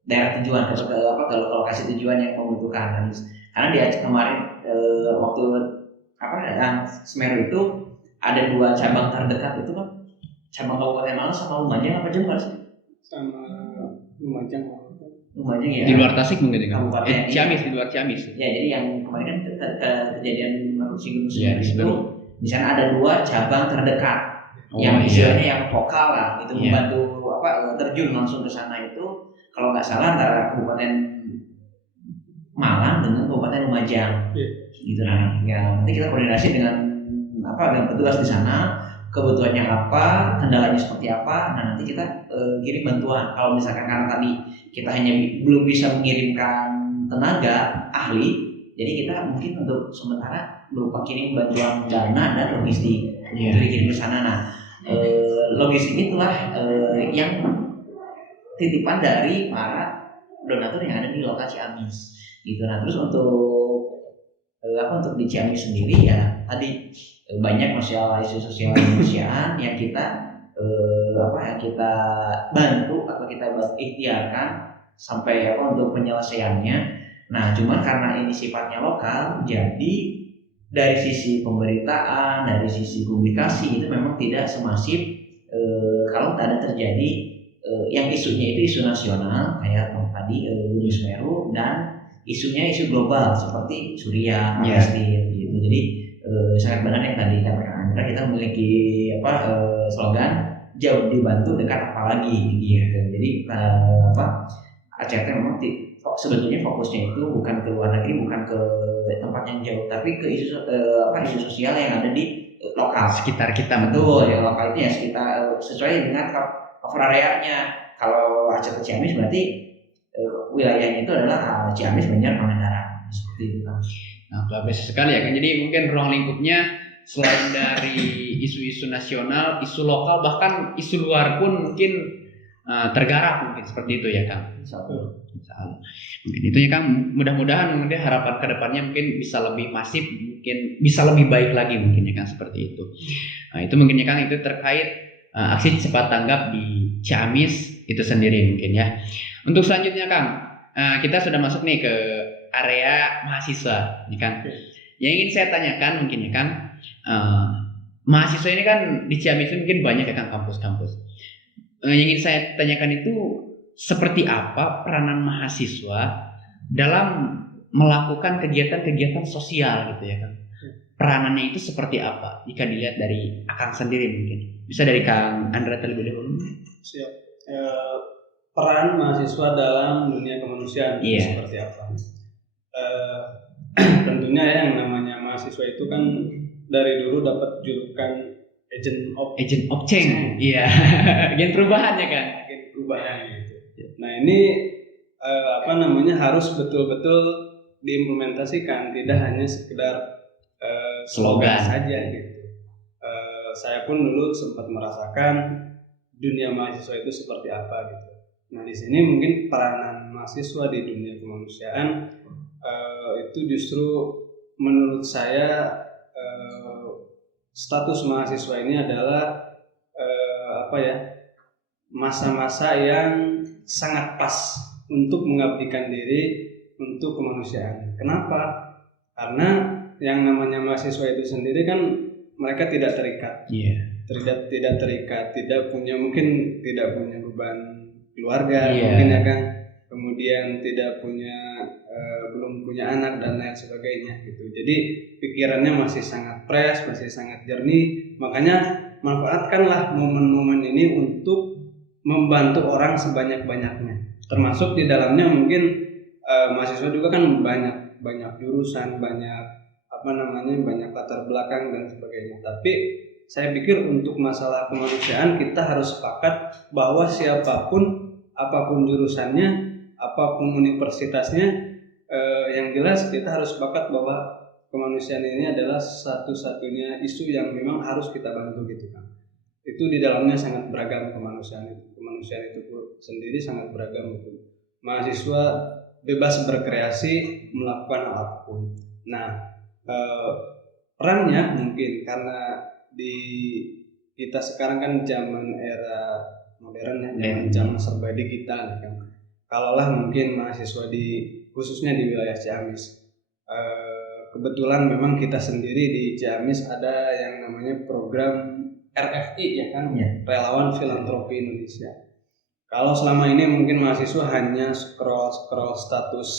daerah tujuan, ke lokasi tujuan yang membutuhkan. Karena di kemarin waktu Semeru itu ada 2 cabang terdekat itu kan, cabang Kabupaten Malang sama Lumajang apa Jember sih? Sama Lumajang ya. Di luar Tasik mungkin kan? Ciamis, di luar Ciamis. Ya, jadi yang kemarin kan kejadian erupsi Gunung Semeru itu di sana ada 2 cabang terdekat yang istilahnya yang vokal lah, itu membantu terjun langsung ke sana itu kalau nggak salah antara Kabupaten Malang dengan Kabupaten Lumajang. Gitu. Nah, ya, nanti kita koordinasi dengan petugas di sana, kebutuhannya apa, kendalanya seperti apa. Nah, nanti kita kirim bantuan. Kalau misalkan karena tadi kita hanya belum bisa mengirimkan tenaga ahli, jadi kita mungkin untuk sementara berupa kirim bantuan dana dan logistik untuk dikirim ke sana. Nah, logistik itulah yang titipan dari para donatur yang ada di lokasi Ciamis. Gitu. Nah, terus untuk di Ciamis sendiri ya tadi banyak isu sosial kemanusiaan yang kita bantu atau kita ikhtiarkan sampai untuk penyelesaiannya. Nah, cuman karena ini sifatnya lokal, jadi dari sisi pemberitaan, dari sisi publikasi itu memang tidak semasif kalau tak ada terjadi yang isunya itu isu nasional kayak tadi Gunung Semeru dan isunya isu global seperti Suriah, Palestina gitu. Jadi sangat benar yang tadi katakan Andra, kita memiliki slogan jauh dibantu dekat apalagi gitu. Jadi ACT memang sebetulnya fokusnya itu bukan ke luar negeri, bukan ke tempat yang jauh, tapi ke isu sosial yang ada di lokal sekitar kita. Betul, yang lokal itu ya sekitar sesuai dengan cover areanya. Kalau ACT Ciamis berarti wilayahnya itu adalah Ciamis, Banjar, Pangandaran seperti itu kan. Nah, bagus sekali ya kan. Jadi mungkin ruang lingkupnya selain dari isu-isu nasional, isu lokal, bahkan isu luar pun mungkin tergarap mungkin seperti itu ya Kang. Mungkin itu ya Kang. Mudah-mudahan harapan kedepannya mungkin bisa lebih masif, mungkin bisa lebih baik lagi mungkin ya Kang, seperti itu. Nah, itu mungkin ya Kang, itu terkait aksi cepat tanggap di Ciamis itu sendiri mungkin ya. Untuk selanjutnya Kang, kita sudah masuk nih ke area mahasiswa nih Kang. Yang ingin saya tanyakan mungkin ya Kang, mahasiswa ini kan di Ciamis itu mungkin banyak ya Kang kampus-kampus. Yang ingin saya tanyakan itu seperti apa peranan mahasiswa dalam melakukan kegiatan-kegiatan sosial gitu ya Kang. Peranannya itu seperti apa jika dilihat dari Akang sendiri mungkin. Bisa dari Kang Andra terlebih dahulu. Siap. Peran mahasiswa dalam dunia kemanusiaan seperti apa? Tentunya ya yang namanya mahasiswa itu kan dari dulu dapat julukan agent of change. Iya. Agen perubahan ya kan? Agen perubahan gitu. Nah, ini harus betul-betul diimplementasikan, tidak hanya sekedar slogan saja gitu. Saya pun dulu sempat merasakan dunia mahasiswa itu seperti apa gitu. Nah, di sini mungkin peranan mahasiswa di dunia kemanusiaan itu justru menurut saya status mahasiswa ini adalah masa-masa yang sangat pas untuk mengabdikan diri untuk kemanusiaan. Kenapa? Karena yang namanya mahasiswa itu sendiri kan mereka tidak terikat, tidak punya beban keluarga, mungkin ya kan kemudian belum punya anak dan lain sebagainya gitu. Jadi pikirannya masih sangat fresh, masih sangat jernih. Makanya manfaatkanlah momen-momen ini untuk membantu orang sebanyak-banyaknya. Termasuk di dalamnya mungkin mahasiswa juga kan banyak jurusan, banyak latar belakang dan sebagainya. Tapi saya pikir untuk masalah kemanusiaan kita harus sepakat bahwa siapapun, apapun jurusannya, apapun universitasnya, yang jelas kita harus sepakat bahwa kemanusiaan ini adalah satu-satunya isu yang memang harus kita bantu gitu kan. Itu di dalamnya sangat beragam kemanusiaan itu sendiri sangat beragam gitu. Mahasiswa bebas berkreasi melakukan apapun. Nah, perannya mungkin karena di kita sekarang kan zaman era modern ya, zaman serba digital kan. Kalaulah mungkin mahasiswa khususnya di wilayah Ciamis, kebetulan memang kita sendiri di Ciamis ada yang namanya program RFI ya kan, Relawan Filantropi Indonesia. Kalau selama ini mungkin mahasiswa hanya scroll status,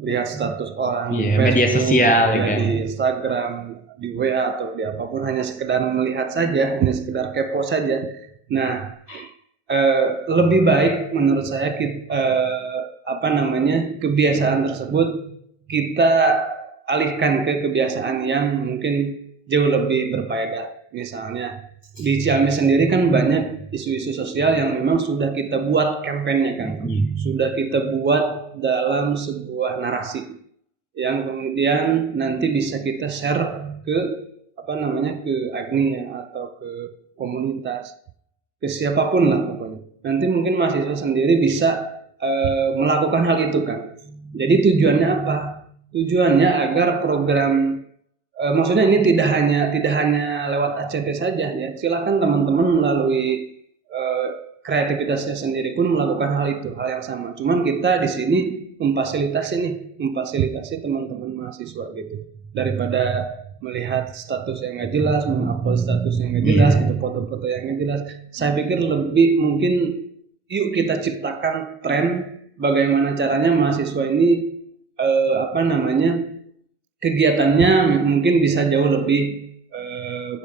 lihat status orang di media sosial ya kan, di Instagram, di WA atau di apapun, hanya sekedar melihat saja, hanya sekedar kepo saja. Nah, lebih baik menurut saya kebiasaan tersebut kita alihkan ke kebiasaan yang mungkin jauh lebih berfaedah. Misalnya di Ciamis sendiri kan banyak isu-isu sosial yang memang sudah kita buat kampanye kan, sudah kita buat dalam sebuah narasi yang kemudian nanti bisa kita share ke ke Agni atau ke komunitas, ke siapapun lah pokoknya. Nanti mungkin mahasiswa sendiri bisa melakukan hal itu kan. Jadi tujuannya apa? Tujuannya agar program maksudnya ini tidak hanya lewat ACT saja ya. Silakan teman-teman melalui kreativitasnya sendiri pun melakukan hal yang sama. Cuman kita di sini memfasilitasi teman-teman mahasiswa gitu. Daripada melihat status yang nggak jelas, mengupload status yang nggak jelas, gitu, foto-foto yang nggak jelas. Saya pikir lebih mungkin yuk kita ciptakan tren bagaimana caranya mahasiswa ini kegiatannya mungkin bisa jauh lebih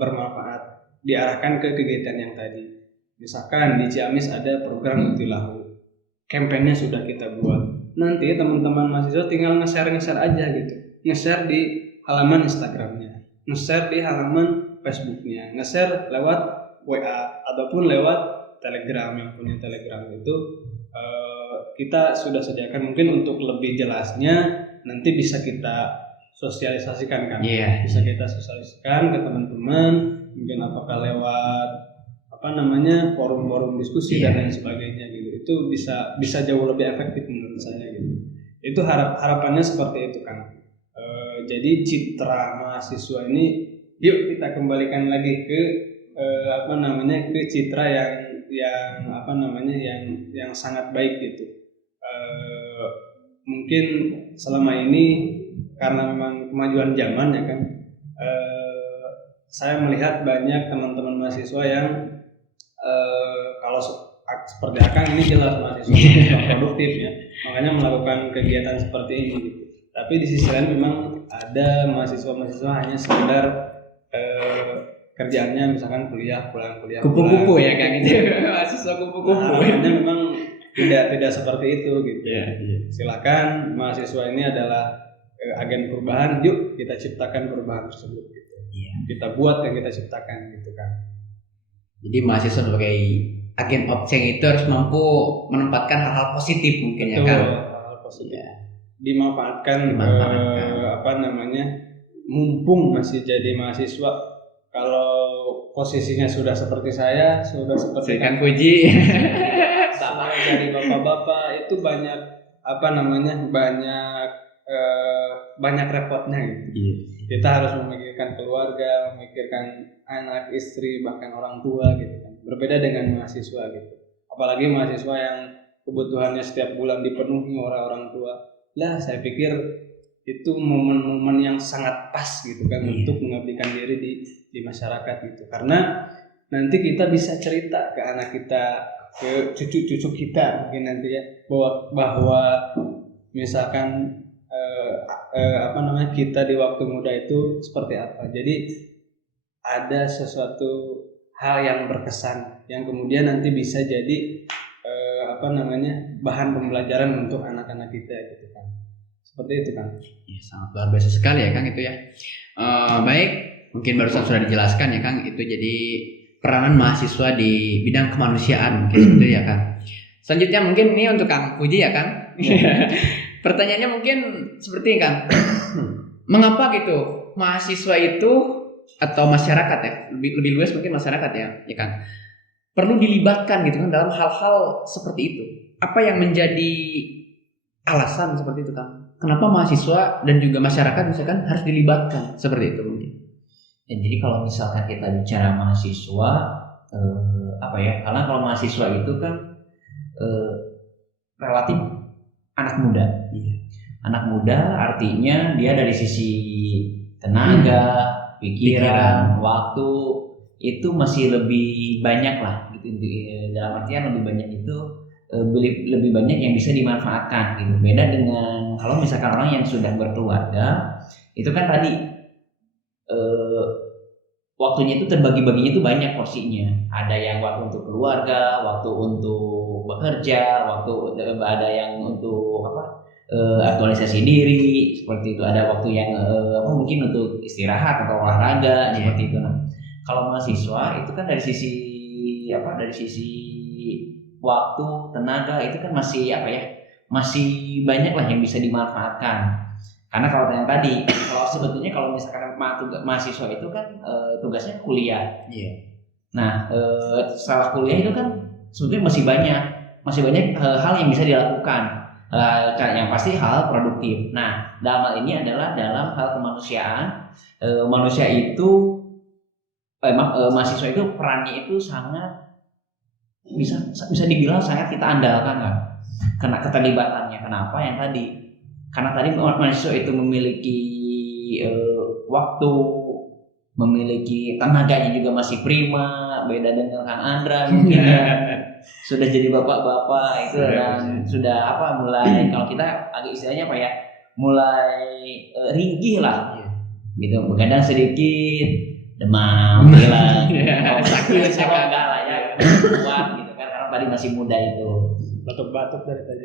bermanfaat, diarahkan ke kegiatan yang tadi. Misalkan di Ciamis ada program Utilahu, kampanye sudah kita buat. Nanti teman-teman mahasiswa tinggal nge-share aja gitu, nge-share di halaman Instagramnya, nge-share di halaman Facebooknya, nge-share lewat WA ataupun lewat Telegram. Yang punya Telegram itu kita sudah sediakan. Mungkin untuk lebih jelasnya nanti bisa kita sosialisasikan kan, bisa kita sosialisasikan ke teman-teman, mungkin apakah lewat forum-forum diskusi dan lain sebagainya gitu. Itu bisa jauh lebih efektif menurut saya gitu. Itu harapannya seperti itu kan. Jadi citra mahasiswa ini yuk kita kembalikan lagi ke ke citra yang sangat baik gitu. Mungkin selama ini karena memang kemajuan zaman ya kan, saya melihat banyak teman-teman mahasiswa yang kalau seperti Akang ini jelas mahasiswa produktif ya, makanya melakukan kegiatan seperti ini gitu. Tapi di sisi lain memang ada mahasiswa hanya sekedar kerjaannya misalkan pulang kuliah kupu-kupu ya kan gitu. Mahasiswa kupu-kupu. Harapannya memang tidak seperti itu gitu. Silakan, mahasiswa ini adalah agen perubahan, yuk kita ciptakan perubahan tersebut gitu. Kita buat yang kita ciptakan gitu kan. Jadi mahasiswa sebagai agen opceng itu harus mampu menempatkan hal-hal positif mungkin. Betul, ya kan. Hal-hal positif. Dimanfaatkan. Mumpung masih jadi mahasiswa. Kalau posisinya sudah seperti saya, sudah seperti Kang Puji, sama dari bapak-bapak itu banyak repotnya gitu. Kita harus memikirkan keluarga, memikirkan anak, istri, bahkan orang tua gitu kan. Berbeda dengan mahasiswa gitu. Apalagi mahasiswa yang kebutuhannya setiap bulan dipenuhi oleh orang tua. Lah, saya pikir itu momen-momen yang sangat pas gitu kan untuk mengabdikan diri di masyarakat gitu. Karena nanti kita bisa cerita ke anak kita, ke ke cucu-cucu kita mungkin nanti ya, bahwa misalkan kita di waktu muda itu seperti apa. Jadi ada sesuatu hal yang berkesan yang kemudian nanti bisa jadi bahan pembelajaran untuk anak-anak kita gitu kan. Seperti itu kan. Ya, sangat luar biasa sekali ya Kang itu ya. Baik, mungkin barusan sudah dijelaskan ya Kang, itu jadi peranan mahasiswa di bidang kemanusiaan mungkin seperti itu ya Kang. Selanjutnya mungkin ini untuk Kang Puji ya Kang. Pertanyaannya mungkin seperti ini Kang. Mengapa gitu mahasiswa itu atau masyarakat ya, lebih luas mungkin masyarakat ya Kang, perlu dilibatkan gitu kan dalam hal-hal seperti itu? Apa yang menjadi alasan seperti itu Kang? Kenapa mahasiswa dan juga masyarakat misalkan harus dilibatkan seperti itu mungkin? Ya, jadi kalau misalkan kita bicara mahasiswa, karena kalau mahasiswa itu kan relatif anak muda. Iya. Anak muda artinya dia dari sisi tenaga, pikiran, waktu itu masih lebih banyak lah gitu. Dalam artian lebih banyak itu lebih banyak yang bisa dimanfaatkan gitu. Beda dengan kalau misalkan orang yang sudah berkeluarga, itu kan tadi waktunya itu terbagi-baginya itu banyak porsinya. Ada yang waktu untuk keluarga, waktu untuk bekerja, ada yang untuk aktualisasi diri seperti itu. Ada waktu yang mungkin untuk istirahat atau olahraga seperti itu. Nah, kalau mahasiswa itu kan dari sisi waktu, tenaga itu kan masih banyak lah yang bisa dimanfaatkan. Karena kalau yang tadi, sebetulnya kalau misalkan mahasiswa itu kan tugasnya kuliah. Iya. Nah, setelah kuliah itu kan sebetulnya masih banyak hal yang bisa dilakukan. Yang pasti hal produktif. Nah, dalam hal ini adalah dalam hal kemanusiaan. Mahasiswa itu perannya itu sangat bisa dibilang sangat kita andalkan kan. Karena keterlibatannya. Kenapa? Yang tadi. Karena tadi mahasiswa itu memiliki waktu, memiliki tenaganya juga masih prima, beda dengan Kang Andra mungkin sudah jadi bapak-bapak itu dan sudah mulai kalau kita agak istilahnya mulai ringkih lah gitu, begadang sedikit, demam, hilang, sakit enggak lah ya, kuat gitu kan karena tadi masih muda itu. Batuk-batuk dari tadi.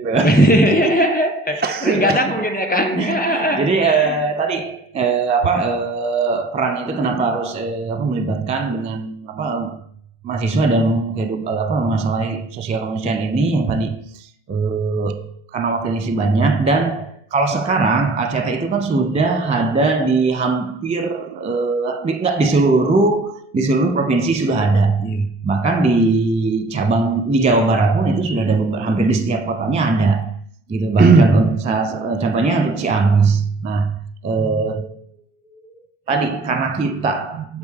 Kadang mungkin ya Kang. Jadi tadi peran itu kenapa harus melibatkan dengan mahasiswa dalam kehidupan masalah sosial kemanusiaan ini yang tadi karena waktunya sih banyak. Dan kalau sekarang ACT itu kan sudah ada di hampir nggak di seluruh provinsi sudah ada. Bahkan di Jawa Barat pun itu sudah ada hampir di setiap kotanya ada gitu. Bahkan contohnya untuk Ciamis. Nah, tadi karena kita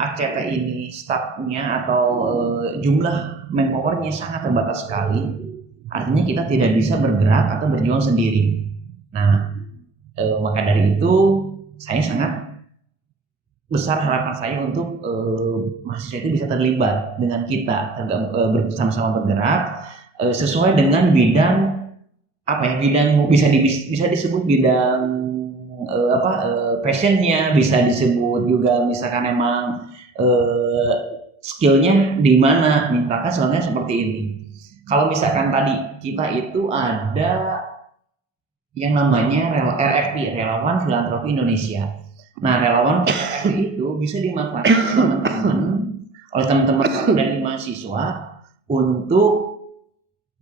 ACT ini staffnya atau jumlah manpowernya sangat terbatas sekali, artinya kita tidak bisa bergerak atau berjuang sendiri. Nah, maka dari itu saya sangat besar harapan saya untuk mahasiswa itu bisa terlibat dengan kita, bersama-sama bergerak sesuai dengan bidang bidang bisa disebut bidang passionnya, bisa disebut juga misalkan emang skillnya di mana, mintakan soalnya seperti ini. Kalau misalkan tadi kita itu ada yang namanya RFP, Relawan Filantropi Indonesia. Nah, relawan RFP itu bisa dimanfaatkan oleh teman-teman dari mahasiswa untuk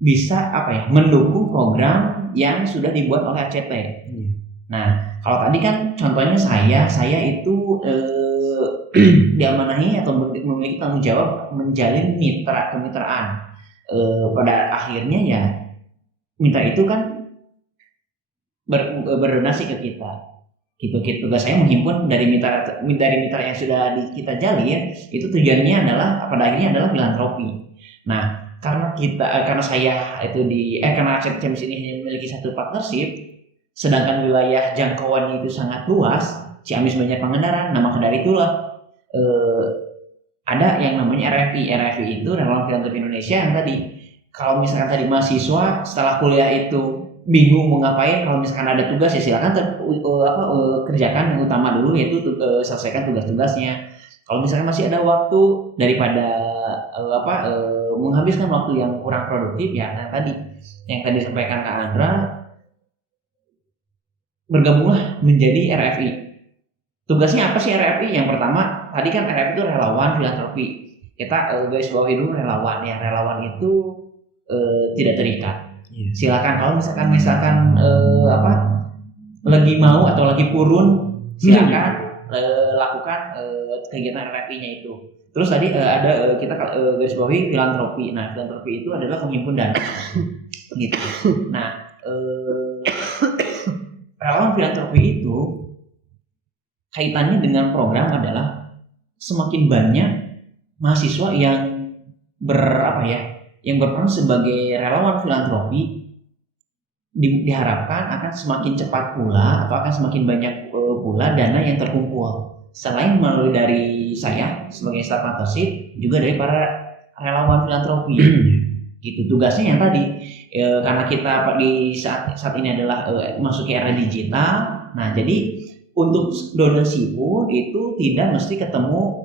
bisa mendukung program yang sudah dibuat oleh ACT. Nah, kalau tadi kan contohnya saya itu diamanahi atau memiliki tanggung jawab menjalin kemitraan. Pada akhirnya ya mitra itu kan berdonasi ke kita. Gitu. Tugas saya menghimpun dari mitra yang sudah kita jalin, itu tujuannya adalah pada akhirnya adalah filantropi. Nah, karena saya itu karena ACT Ciamis ini hanya memiliki satu partnership, sedangkan wilayah jangkauan itu sangat luas, Ciamis banyak Pangandaran. Nah, maka dari itulah ada yang namanya RFI. RFI itu Relawan Filantropi Indonesia yang tadi kalau misalkan tadi mahasiswa setelah kuliah itu bingung mau ngapain, kalau misalkan ada tugas ya silakan kerjakan yang utama dulu, yaitu selesaikan tugas-tugasnya. Kalau misalkan masih ada waktu daripada menghabiskan waktu yang kurang produktif, ya nah tadi yang tadi disampaikan Kak Andra, bergabunglah menjadi RFI. Tugasnya apa sih RFI? Yang pertama tadi kan RFI itu relawan filantropi. Kita garis bawahi dulu relawan. Yang relawan itu tidak terikat. Silakan kalau misalkan lagi mau atau lagi purun, silakan lakukan kegiatan RFI-nya itu. Terus tadi ada kita garis bawahi filantropi. Nah, filantropi itu adalah menghimpun dana. Gitu. Nah, relawan filantropi itu kaitannya dengan program adalah semakin banyak mahasiswa yang berperan sebagai relawan filantropi, diharapkan akan semakin cepat pula atau akan semakin banyak pula dana yang terkumpul, selain melalui dari saya sebagai staf partnership, juga dari para relawan filantropi. Gitu tugasnya yang tadi karena kita di saat ini adalah masuk ke era digital. Nah, jadi untuk donasi pun itu tidak mesti ketemu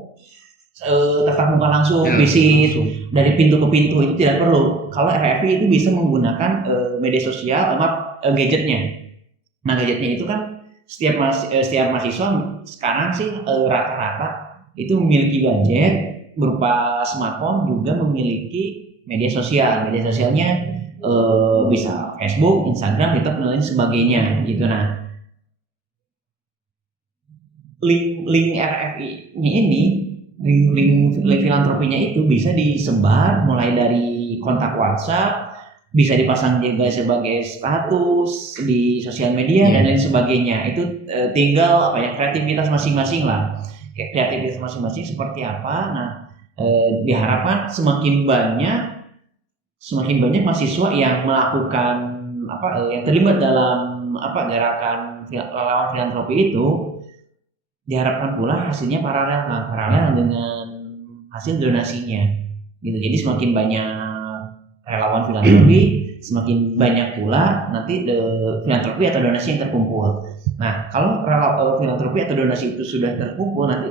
tatap muka langsung, visit dari pintu ke pintu, itu tidak perlu. Kalau RFI itu bisa menggunakan media sosial sama gadgetnya. Nah, gadgetnya itu kan setiap mahasiswa sekarang sih rata-rata itu memiliki gadget berupa smartphone, juga memiliki media sosial. Media sosialnya bisa Facebook, Instagram, Twitter, dan lain sebagainya gitu. Nah, link RFI-nya ini, link filantropinya itu bisa disebar mulai dari kontak WhatsApp, bisa dipasang juga sebagai status di sosial media dan lain sebagainya. Itu tinggal kreativitas masing-masing lah. Kreativitas masing-masing seperti apa. Nah, diharapkan semakin banyak mahasiswa yang melakukan yang terlibat dalam gerakan relawan filantropi itu, diharapkan pula hasilnya paralel dengan hasil donasinya gitu. Jadi semakin banyak relawan filantropi, semakin banyak pula nanti filantropi atau donasi yang terkumpul. Nah, kalau filantropi atau donasi itu sudah terkumpul, nanti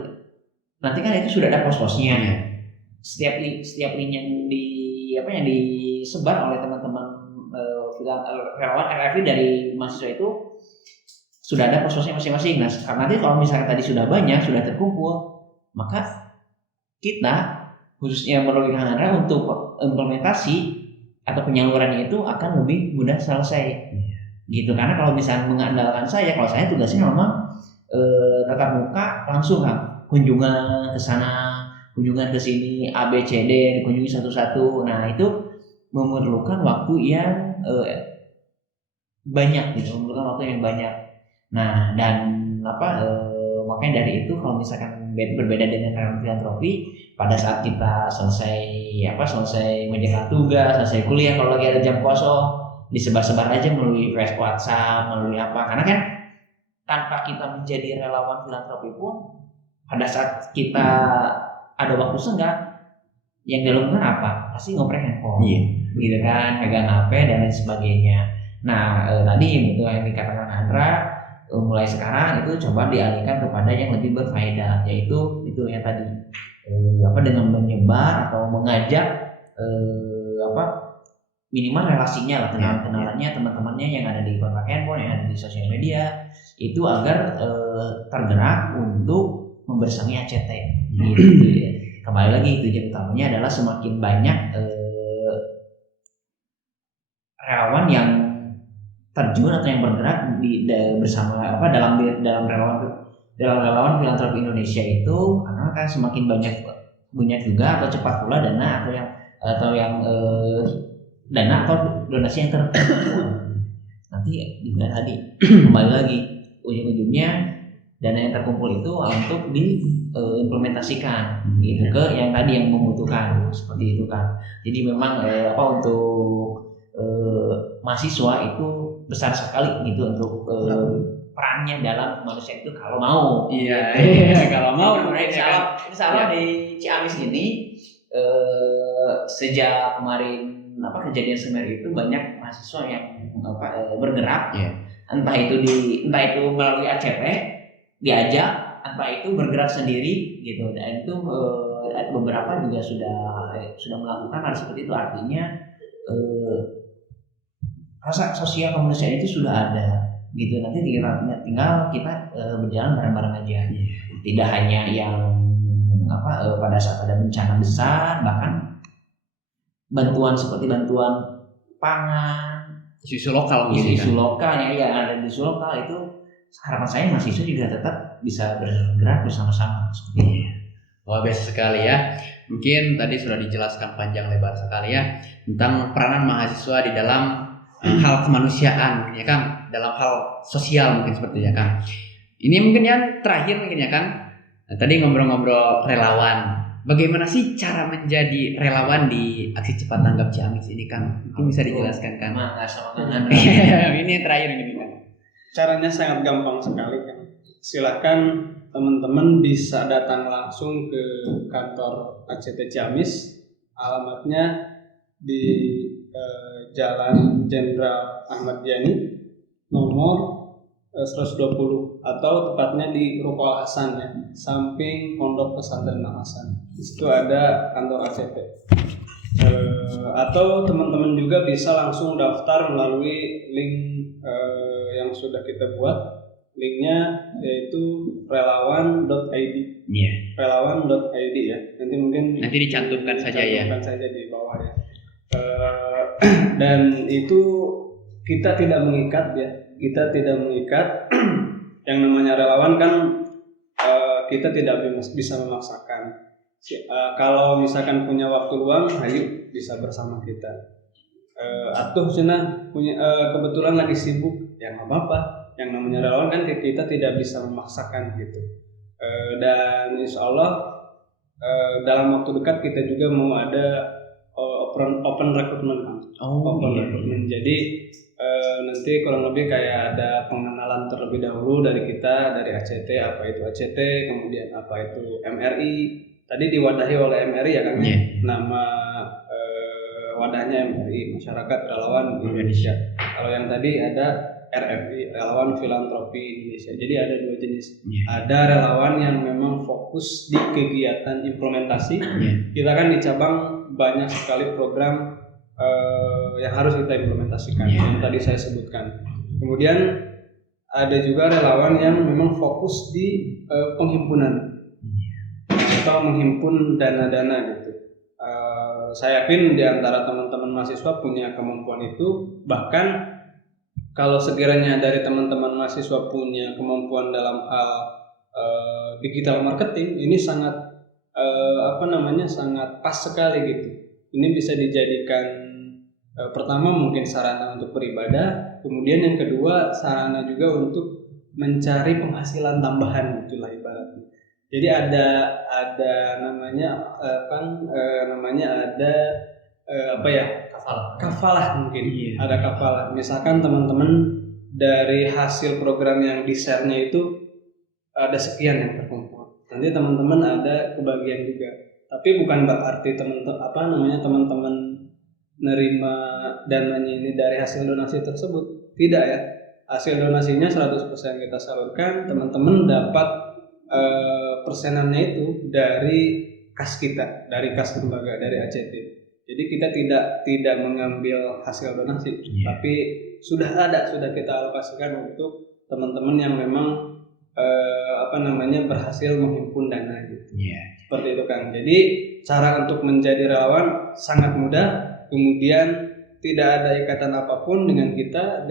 kan itu sudah ada pos-posnya. Setiap link yang disebar oleh teman-teman relawan RFI dari mahasiswa itu sudah ada pos-posnya masing-masing. Nah, nanti kalau misalnya tadi sudah banyak, sudah terkumpul, maka kita khususnya melalui Kanada untuk implementasi atau penyalurannya itu akan lebih mudah selesai. Gitu. Karena kalau misalnya mengandalkan kalau saya tugasnya memang tatap muka langsung kan, kunjungan ke sana, kunjungan ke sini, A B C D dikunjungi satu-satu. Nah, itu memerlukan waktu yang banyak gitu, Nah, dan makanya dari itu kalau misalkan berbeda dengan relawan filantropi, pada saat kita selesai mengerjakan tugas, selesai kuliah, kalau lagi ada jam kosong, disebar-sebar aja melalui WhatsApp, melalui karena kan tanpa kita menjadi relawan filantropi pun, pada saat kita ada waktu senggang, yang dilakukan apa? Pasti ngoprek handphone, gitu kan, pegang HP dan lain sebagainya. Nah, tadi yang dikatakan Andra, mulai sekarang itu coba dialihkan kepada yang lebih berfaedah, yaitu itu yang tadi dengan menyebar atau mengajak minimal relasinya lah, kenalannya, teman-temannya yang ada di kontak handphone, yang ada di sosial media, itu agar tergerak untuk membersamai ACT. Gitu ya. Kembali lagi, tujuan utamanya adalah semakin banyak relawan yang terjun atau yang bergerak bersama dalam relawan filantropi Indonesia itu, karena kan semakin banyak juga atau cepat pula dana atau donasi yang terkumpul. Nanti gimana tadi kembali lagi, ujung-ujungnya dana yang terkumpul itu untuk diimplementasikan gitu ke yang tadi yang membutuhkan, seperti itu kan. Jadi memang untuk mahasiswa itu besar sekali gitu untuk perannya dalam manusia itu kalau mau. Kalau mau. Misalnya di Ciamis ini sejak kemarin kejadian seminar itu banyak mahasiswa yang bergerak, entah itu melalui ACT diajak, entah itu bergerak sendiri gitu. Dan itu beberapa juga sudah melakukan hal seperti itu. Artinya rasa sosial kemanusiaan itu sudah ada gitu. Nanti tinggal kita berjalan bareng-bareng aja. Tidak hanya yang pada saat ada bencana besar, bahkan bantuan seperti bantuan pangan, isu lokal lokal yang ada di isu lokal itu, harapan saya mahasiswa juga tetap bisa bergerak bersama-sama seperti ini. Wah, biasa sekali ya. Mungkin tadi sudah dijelaskan panjang lebar sekali ya tentang peranan mahasiswa di dalam hal kemanusiaan, ya Kang, dalam hal sosial mungkin seperti ya Kang. Ini mungkin yang terakhir mungkin ya Kang. Nah, tadi ngobrol-ngobrol relawan. Bagaimana sih cara menjadi relawan di aksi cepat tanggap Ciamis ini Kang? Mungkin bisa dijelaskan Kang. Ini yang terakhir ini Kang. Caranya sangat gampang sekali kan. Silakan teman-teman bisa datang langsung ke kantor ACT Ciamis. Alamatnya di Jalan Jenderal Ahmad Yani nomor 120 atau tepatnya di Ruko Al Hasan ya, samping Pondok Pesantren Al Hasan. Itu ada kantor ACT. Atau teman-teman juga bisa langsung daftar melalui link yang sudah kita buat. Linknya yaitu relawan.id. Relawan.id ya. Nanti dicantumkan saja ya. Dicantumkan saja di bawah ya. Dan itu kita tidak mengikat ya. Kita tidak mengikat. Yang namanya relawan kan kita tidak bisa memaksakan. Kalau misalkan punya waktu luang, ayo bisa bersama kita. Atau punya kebetulan lagi sibuk, ya nggak apa-apa. Yang namanya relawan kan kita tidak bisa memaksakan gitu. Dan insya Allah dalam waktu dekat kita juga mau ada open recruitment. Recruitment. Jadi nanti kurang lebih kayak ada pengenalan terlebih dahulu dari kita, dari ACT, apa itu ACT, kemudian apa itu MRI. Tadi diwadahi oleh MRI ya Kang. Nama wadahnya MRI, Masyarakat Relawan Indonesia. Kalau yang tadi ada RFI, Relawan Filantropi Indonesia. Jadi ada dua jenis. Ada relawan yang memang fokus di kegiatan implementasi. Kita kan di cabang banyak sekali program yang harus kita implementasikan, yang tadi saya sebutkan. Kemudian ada juga relawan yang memang fokus di penghimpunan atau menghimpun dana-dana gitu. Saya yakin di antara teman-teman mahasiswa punya kemampuan itu. Bahkan kalau sekiranya dari teman-teman mahasiswa punya kemampuan dalam hal digital marketing, ini sangat sangat pas sekali gitu. Ini bisa dijadikan pertama mungkin sarana untuk beribadah, kemudian yang kedua sarana juga untuk mencari penghasilan tambahan gitulah ibaratnya. Jadi ada kafalah mungkin. Ada kafalah. Misalkan teman-teman dari hasil program yang di-share-nya itu ada sekian yang terkumpul. Nanti teman-teman ada kebagian juga. Tapi bukan berarti teman-teman nerima dananya ini dari hasil donasi tersebut. Tidak ya. Hasil donasinya 100% kita salurkan, teman-teman dapat persenannya itu dari kas kita, dari kas lembaga, dari ACT. Jadi kita tidak mengambil hasil donasi, tapi sudah kita alokasikan untuk teman-teman yang memang berhasil menghimpun dana gitu. Seperti itu Kang. Jadi cara untuk menjadi relawan sangat mudah. Kemudian tidak ada ikatan apapun dengan kita,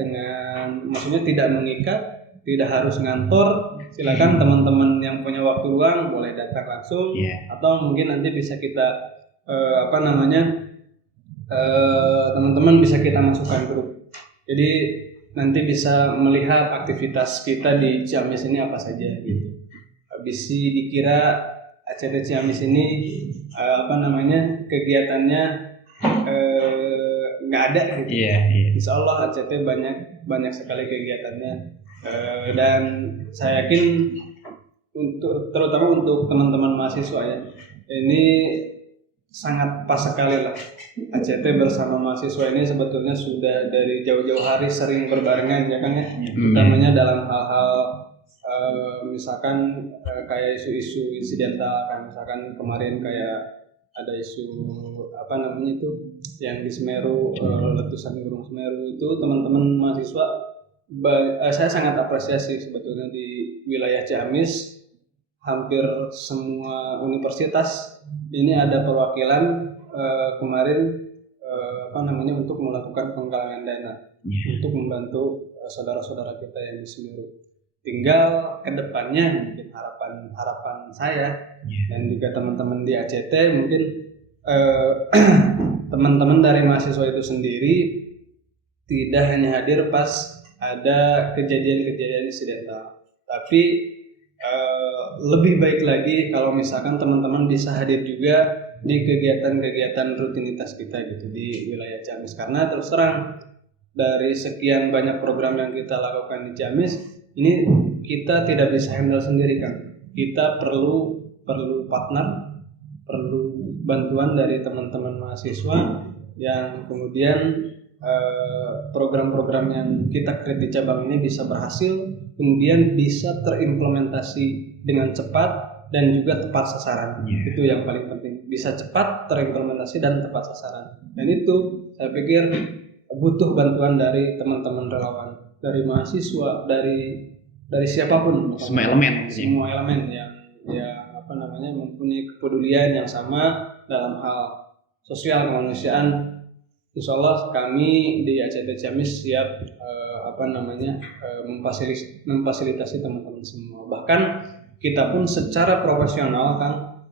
maksudnya tidak mengikat, tidak harus ngantor. Silakan teman-teman yang punya waktu luang boleh datang langsung, atau mungkin nanti bisa kita teman-teman bisa kita masukkan grup. Jadi nanti bisa melihat aktivitas kita di Ciamis ini apa saja gitu. Habis dikira ACT Ciamis ini kegiatannya nggak ada gitu. Insya Allah ACT banyak sekali kegiatannya, dan saya yakin terutama untuk teman-teman mahasiswa ya, ini sangat pas sekali lah. ACT bersama mahasiswa ini sebetulnya sudah dari jauh-jauh hari sering berbarengan ya kan ya. Utamanya dalam hal-hal misalkan kayak isu-isu insidental kan, misalkan kemarin kayak ada isu apa namanya itu yang di Semeru, letusan gunung Semeru itu teman-teman mahasiswa saya sangat apresiasi sebetulnya di wilayah Ciamis hampir semua universitas ini ada perwakilan kemarin apa namanya untuk melakukan penggalangan dana untuk membantu saudara-saudara kita yang di Semeru. Tinggal kedepannya mungkin harapan saya dan juga teman-teman di ACT mungkin teman-teman dari mahasiswa itu sendiri tidak hanya hadir pas ada kejadian-kejadian insidental, tapi lebih baik lagi kalau misalkan teman-teman bisa hadir juga di kegiatan-kegiatan rutinitas kita gitu di wilayah Ciamis, karena terus terang dari sekian banyak program yang kita lakukan di Ciamis ini kita tidak bisa handle sendiri kan, kita perlu partner, perlu bantuan dari teman-teman mahasiswa yang kemudian program-program yang kita create di cabang ini bisa berhasil, kemudian bisa terimplementasi dengan cepat dan juga tepat sasaran. Itu yang paling penting, bisa cepat terimplementasi dan tepat sasaran. Dan itu saya pikir butuh bantuan dari teman-teman relawan, dari mahasiswa, dari siapapun, semua elemen yang apa namanya mempunyai kepedulian yang sama dalam hal sosial kemanusiaan. Insya Allah kami di ACT Ciamis siap memfasilitasi teman-teman semua. Bahkan kita pun secara profesional kan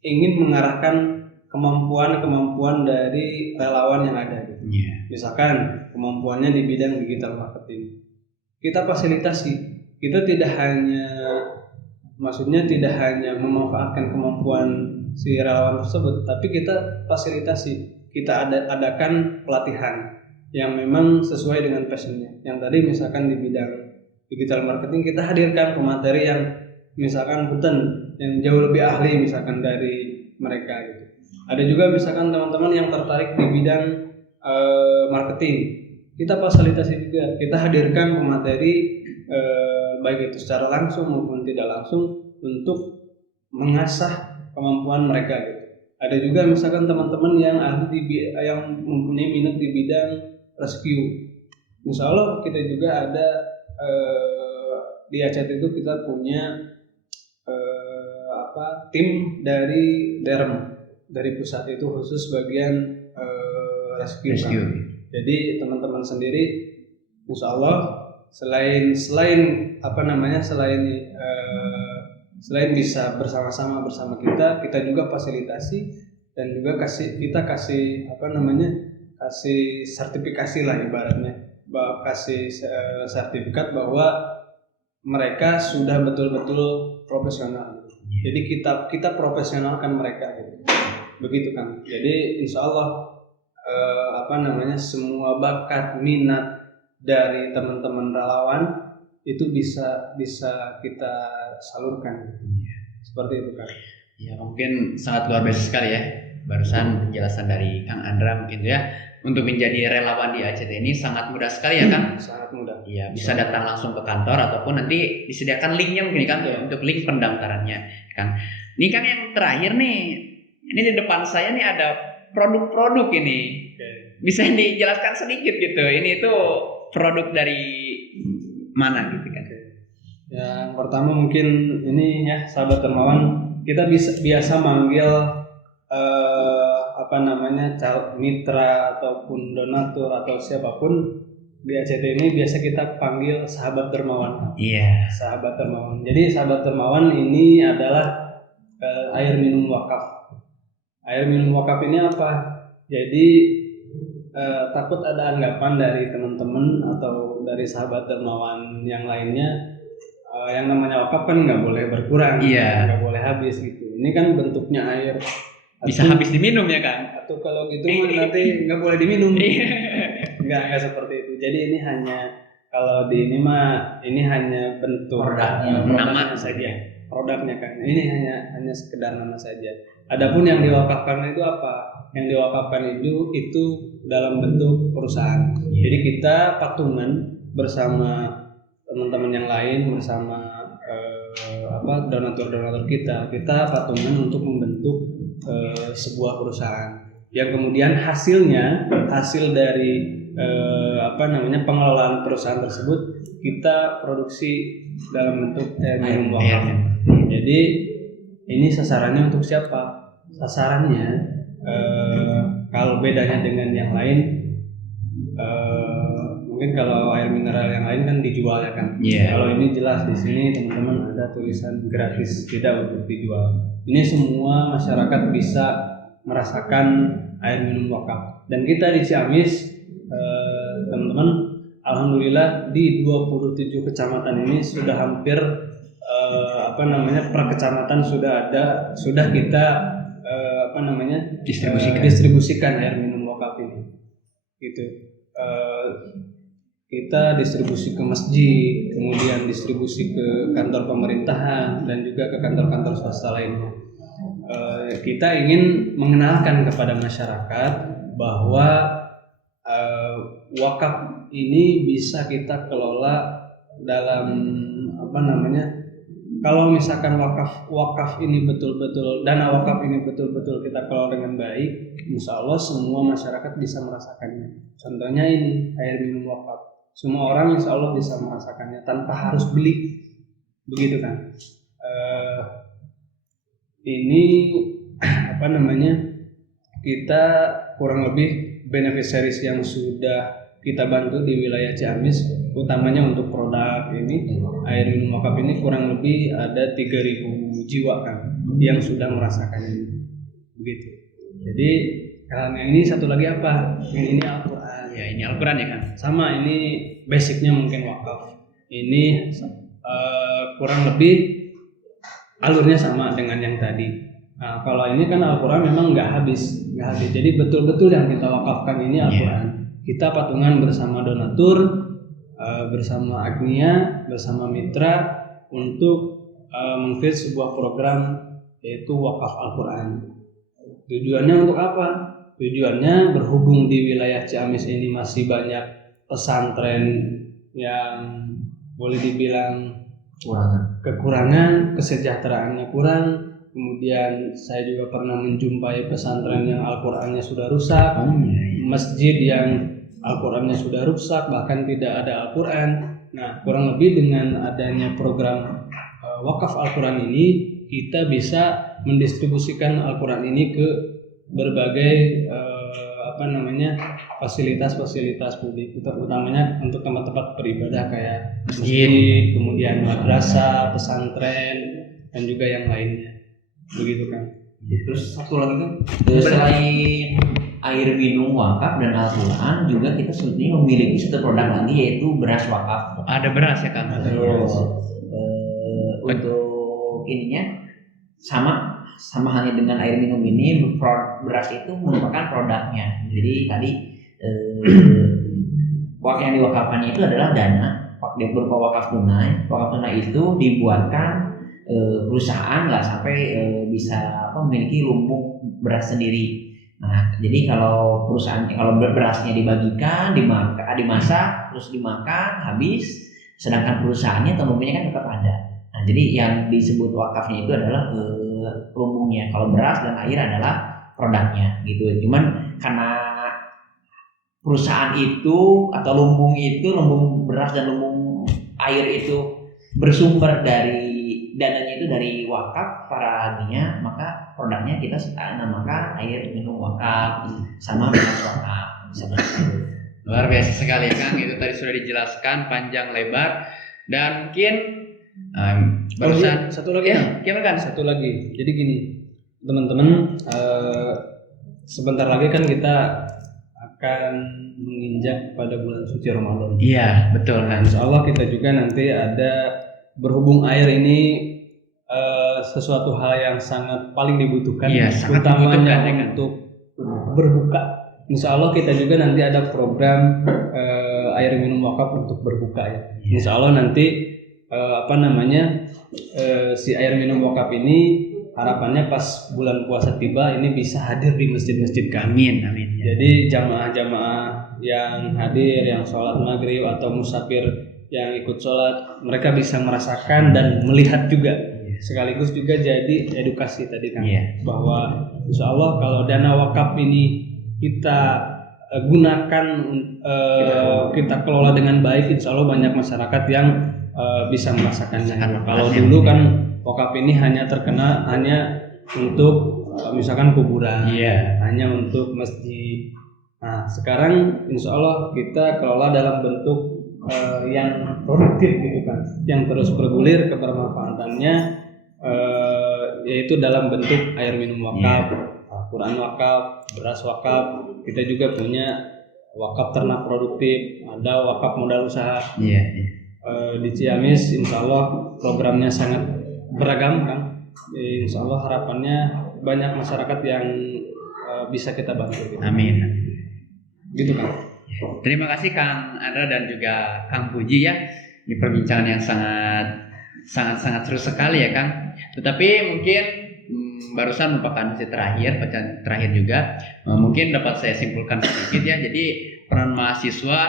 ingin mengarahkan kemampuan dari relawan yang ada. Misalkan kemampuannya di bidang digital marketing, kita fasilitasi. Kita tidak hanya memanfaatkan kemampuan si relawan tersebut, tapi kita fasilitasi, kita adakan pelatihan yang memang sesuai dengan passionnya. Yang tadi misalkan di bidang digital marketing kita hadirkan pemateri yang misalkan yang jauh lebih ahli misalkan dari mereka gitu. Ada juga misalkan teman-teman yang tertarik di bidang marketing, kita fasilitasi juga, kita hadirkan pemateri baik itu secara langsung maupun tidak langsung untuk mengasah kemampuan mereka gitu. Ada juga misalkan teman-teman yang mempunyai minat di bidang rescue. Insya Allah kita juga ada di ACT itu kita punya tim dari DERM, dari pusat itu khusus bagian rescue. Jadi teman-teman sendiri Insya Allah selain bisa bersama-sama bersama kita juga fasilitasi dan juga kasih sertifikasi lah ibaratnya, kasih sertifikat bahwa mereka sudah betul-betul profesional. Jadi kita profesionalkan mereka gitu. Begitu kan. Jadi insya Allah semua bakat minat dari teman-teman relawan itu bisa kita salurkan. Seperti itu kan. Ya mungkin sangat luar biasa sekali ya barusan penjelasan dari Kang Andra mungkin ya. Untuk menjadi relawan di ACT ini sangat mudah sekali ya Kang? Sangat mudah. Iya, bisa datang langsung ke kantor ataupun nanti disediakan linknya mungkin kan untuk link pendaftarannya kan. Ini kan yang terakhir nih, ini di depan saya nih ada produk-produk ini. Bisa dijelaskan sedikit gitu. Ini itu produk dari mana gitu kan? Yang pertama mungkin ini ya sahabat dermawan, kita biasa manggil mitra ataupun donatur atau siapapun di ACT ini biasa kita panggil sahabat dermawan. Iya. Sahabat dermawan. Jadi sahabat dermawan ini adalah air minum wakaf. Air minum wakaf ini apa? Jadi takut ada anggapan dari teman-teman atau dari sahabat dermawan yang lainnya, yang namanya wakaf kan nggak boleh berkurang, nggak boleh habis gitu. Ini kan bentuknya air. Bisa habis diminum ya kan? Atau kalau gitu nanti nggak boleh diminum. Nggak seperti itu. Jadi ini hanya kalau di ini hanya bentuk produknya saja. Produknya kan. Ini hanya sekedar nama saja. Adapun yang diwakafkan itu apa? Yang diwakafkan itu dalam bentuk perusahaan. Jadi kita patungan bersama teman-teman yang lain, bersama donatur-donatur kita patungan untuk membentuk sebuah perusahaan yang kemudian hasil dari pengelolaan perusahaan tersebut kita produksi dalam bentuk air minum wakaf. Jadi ini sasarannya untuk siapa? Sasarannya kalau bedanya dengan yang lain, mungkin kalau air mineral yang lain kan dijual ya kan. Kalau ini jelas di sini teman-teman ada tulisan gratis, tidak untuk dijual. Ini semua masyarakat bisa merasakan air minum wakaf. Dan kita di Ciamis, teman-teman, alhamdulillah di 27 kecamatan ini sudah hampir per kecamatan sudah kita distribusikan air minum wakaf ini. Gitu. Kita distribusi ke masjid, kemudian distribusi ke kantor pemerintahan dan juga ke kantor-kantor swasta lainnya. Kita ingin mengenalkan kepada masyarakat bahwa wakaf ini bisa kita kelola dalam kalau misalkan wakaf ini betul-betul, dana wakaf ini betul-betul kita kelola dengan baik, insya Allah semua masyarakat bisa merasakannya. Contohnya ini air minum wakaf, semua orang insya Allah bisa merasakannya tanpa harus beli, begitu kan? Ini kita kurang lebih beneficiaries yang sudah kita bantu di wilayah Ciamis, utamanya untuk produk ini air minum wakaf ini kurang lebih ada 3.000 jiwa kan yang sudah merasakan ini, begitu. Jadi yang ini satu lagi apa? Ini Al-Quran. Ya, ini Al-Quran ya kan. Sama, ini basicnya mungkin wakaf. Ini kurang lebih alurnya sama dengan yang tadi. Nah, kalau ini kan Al-Quran memang nggak habis. Jadi betul-betul yang kita wakafkan ini Al-Quran. Kita patungan bersama donatur, bersama Agnia, bersama mitra untuk mengcreate sebuah program yaitu wakaf Al-Quran. Tujuannya untuk apa? Tujuannya berhubung di wilayah Ciamis ini masih banyak pesantren yang boleh dibilang kekurangan, kesejahteraannya kurang. Kemudian saya juga pernah menjumpai pesantren yang Al-Qurannya sudah rusak, masjid yang Al-Qurannya sudah rusak, bahkan tidak ada Al-Quran. Nah, kurang lebih dengan adanya program wakaf Al-Quran ini, kita bisa mendistribusikan Al-Quran ini ke berbagai fasilitas-fasilitas publik, utamanya untuk tempat-tempat beribadah kayak masjid, kemudian madrasah, pesantren, dan juga yang lainnya, begitu kan. Terus satu lagi kan, selain air minum wakaf dan Al-Quran, juga kita sebetulnya memiliki satu produk lagi yaitu beras wakaf. Ada beras ya kan? Untuk ininya sama halnya dengan air minum ini, beras itu merupakan produknya. Jadi tadi yang diwakafkannya itu adalah dana berupa wakaf tunai. Wakaf tunai itu dibuatkan perusahaan nggak sampai bisa memiliki lumbung beras sendiri. Nah, jadi kalau berasnya dibagikan, dimasak, terus dimakan, habis, sedangkan perusahaannya lumbungnya kan tetap ada. Nah, jadi yang disebut wakafnya itu adalah lumbungnya. Kalau beras dan air adalah produknya, gitu. Cuman karena perusahaan itu atau lumbung beras dan lumbung air itu bersumber dari dananya itu dari wakaf para aginya, maka produknya kita namakan air minum wakaf sama beras wakaf. Luar biasa sekali ya Kang, itu tadi sudah dijelaskan panjang lebar. Dan mungkin barusan satu lagi gimana kan? Satu lagi. Jadi gini, teman-teman, sebentar lagi kan kita akan menginjak pada bulan suci Ramadan. Iya, betul kan. Insya Allah kita juga nanti ada, berhubung air ini sesuatu hal yang sangat paling dibutuhkan, utamanya untuk berbuka. Insya Allah kita juga nanti ada program air minum wakaf untuk berbuka ya. Insya Allah nanti si air minum wakaf ini harapannya pas bulan puasa tiba ini bisa hadir di masjid-masjid kami. Amin. Jadi jamaah-jamaah yang hadir, yang sholat maghrib atau musafir yang ikut sholat, mereka bisa merasakan dan melihat juga. Sekaligus juga jadi edukasi tadi kan, bahwa insya Allah kalau dana wakaf ini kita gunakan, kita kelola dengan baik, insya Allah banyak masyarakat yang bisa merasakannya. Kalau dulu kan wakaf ini hanya terkena hanya untuk misalkan kuburan, hanya untuk masjid. Nah sekarang insya Allah kita kelola dalam bentuk yang produktif gitu kan, yang terus bergulir kebermanfaatannya, yaitu dalam bentuk air minum wakaf, Quran wakaf, beras wakaf. Kita juga punya wakaf ternak produktif, ada wakaf modal usaha. Di Ciamis insya Allah programnya sangat beragam kan. Insya Allah harapannya banyak masyarakat yang bisa kita bantu gitu. Amin. Gitu kan. Terima kasih Kang Andra dan juga Kang Puji ya, di perbincangan yang sangat seru sekali ya Kang. Tetapi mungkin barusan merupakan sesi terakhir juga, mungkin dapat saya simpulkan sedikit ya. Jadi peran mahasiswa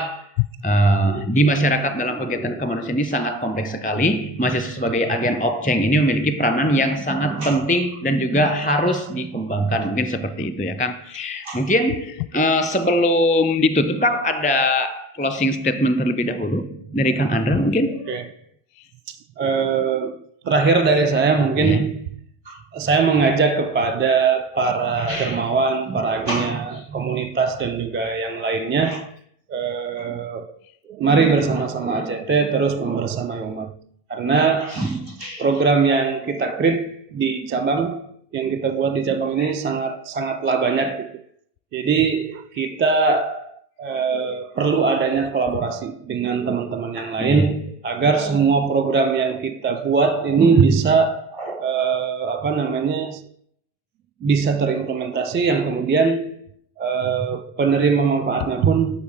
di masyarakat dalam kegiatan kemanusiaan ini sangat kompleks sekali. Mahasiswa sebagai agen of change ini memiliki peranan yang sangat penting dan juga harus dikembangkan. Mungkin seperti itu ya Kang. Mungkin sebelum ditutup Kang, ada closing statement terlebih dahulu dari Kang Andra mungkin. Terakhir dari saya mungkin saya mengajak kepada para dermawan, para agennya, komunitas dan juga yang lainnya, mari bersama-sama ACT terus membersamai umat. Karena program yang kita create di cabang, yang kita buat di cabang ini sangatlah banyak gitu. Jadi kita perlu adanya kolaborasi dengan teman-teman yang lain agar semua program yang kita buat ini bisa bisa terimplementasi, yang kemudian penerima manfaatnya pun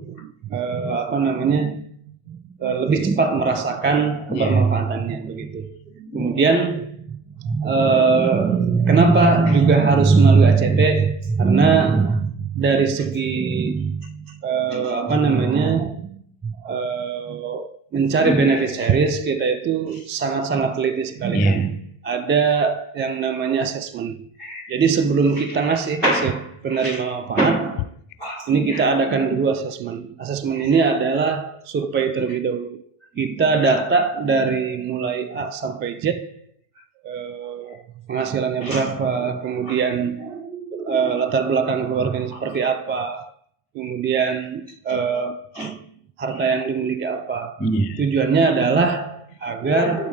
lebih cepat merasakan kebermanfaatannya begitu. Kemudian kenapa juga harus melalui ACT? Karena dari segi mencari beneficiaries kita itu sangat teliti sekali kan. Ada yang namanya assessment. Jadi sebelum kita ngasih ke penerima manfaat, ini kita adakan dua assessment. Assessment ini adalah survei terlebih dahulu. Kita data dari mulai A sampai Z, penghasilannya berapa, kemudian latar belakang keluarganya seperti apa, kemudian harta yang dimiliki apa. Tujuannya adalah agar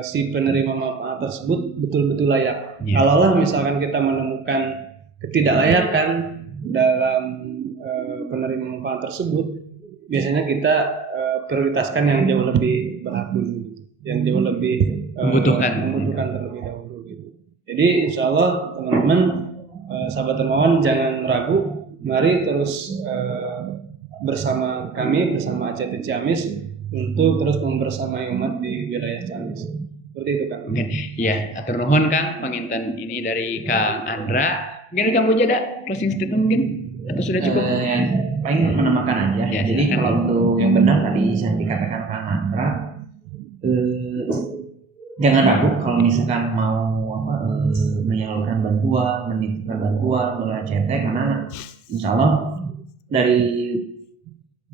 si penerima manfaat tersebut betul-betul layak. Kalaulah misalkan kita menemukan ketidaklayakan dalam penerima manfaat tersebut, biasanya kita prioritaskan yang jauh lebih berhak dulu, yang jauh lebih membutuhkan terlebih dahulu gitu. Jadi insya Allah teman-teman, sahabat dermawan jangan ragu, mari terus bersama kami, bersama ACT Ciamis untuk terus membersamai umat di wilayah Ciamis. Seperti itu Kang. Mungkin iya, atur nuhun Kang penginten ini dari Kang Andra. Mungkin Kang Puji ada closing statement mungkin atau sudah cukup? Paling menambahkan aja. Ya, jadi kalau untuk yang benar tadi yang dikatakan Kang Andra, jangan ragu kalau misalkan mau menyalurkan bantuan, menitipkan bantuan melalui ACT, karena insya Allah dari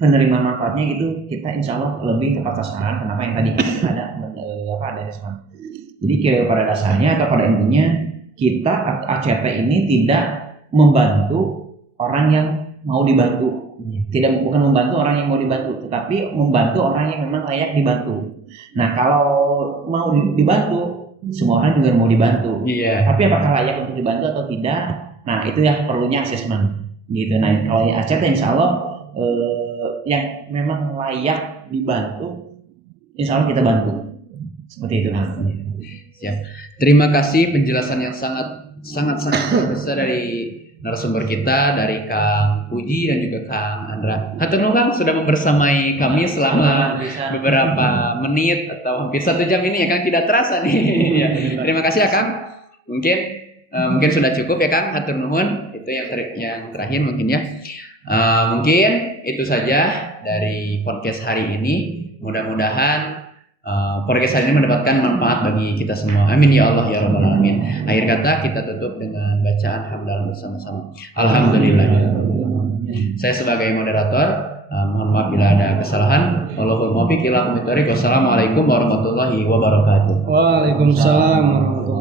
penerima manfaatnya itu kita insya Allah lebih tepat sasaran. Kenapa yang tadi ada respon. Jadi pada dasarnya atau pada intinya kita ACT ini tidak membantu orang yang mau dibantu, bukan membantu orang yang mau dibantu, tetapi membantu orang yang memang layak dibantu. Nah kalau mau dibantu, semua orang juga mau dibantu. Tapi apakah layak untuk dibantu atau tidak? Nah itu yang perlunya asesmen gitu. Nah kalau ACT insya Allah yang memang layak dibantu, insya Allah kita bantu. Seperti itu Mas. Siap. Terima kasih penjelasan yang sangat besar dari narasumber kita, dari Kang Puji dan juga Kang Andra. Hatur nuhun Kang sudah membersamai kami selama beberapa menit atau hampir 1 jam ini ya Kang, tidak terasa nih. Terima kasih ya Kang. Mungkin sudah cukup ya Kang, hatur nuhun. Itu yang terakhir mungkin ya. Mungkin itu saja dari podcast hari ini. Mudah-mudahan podcast hari ini mendapatkan manfaat bagi kita semua. Amin ya Allah ya rabbal alamin. Akhir kata kita tutup dengan bacaan hamdalah bersama-sama. Alhamdulillah. Saya sebagai moderator mohon maaf bila ada kesalahan. Wallahul muwaffiq ila aqwamit thoriq. Wassalamualaikum warahmatullahi wabarakatuh. Waalaikumsalam warahmatullahi wabarakatuh.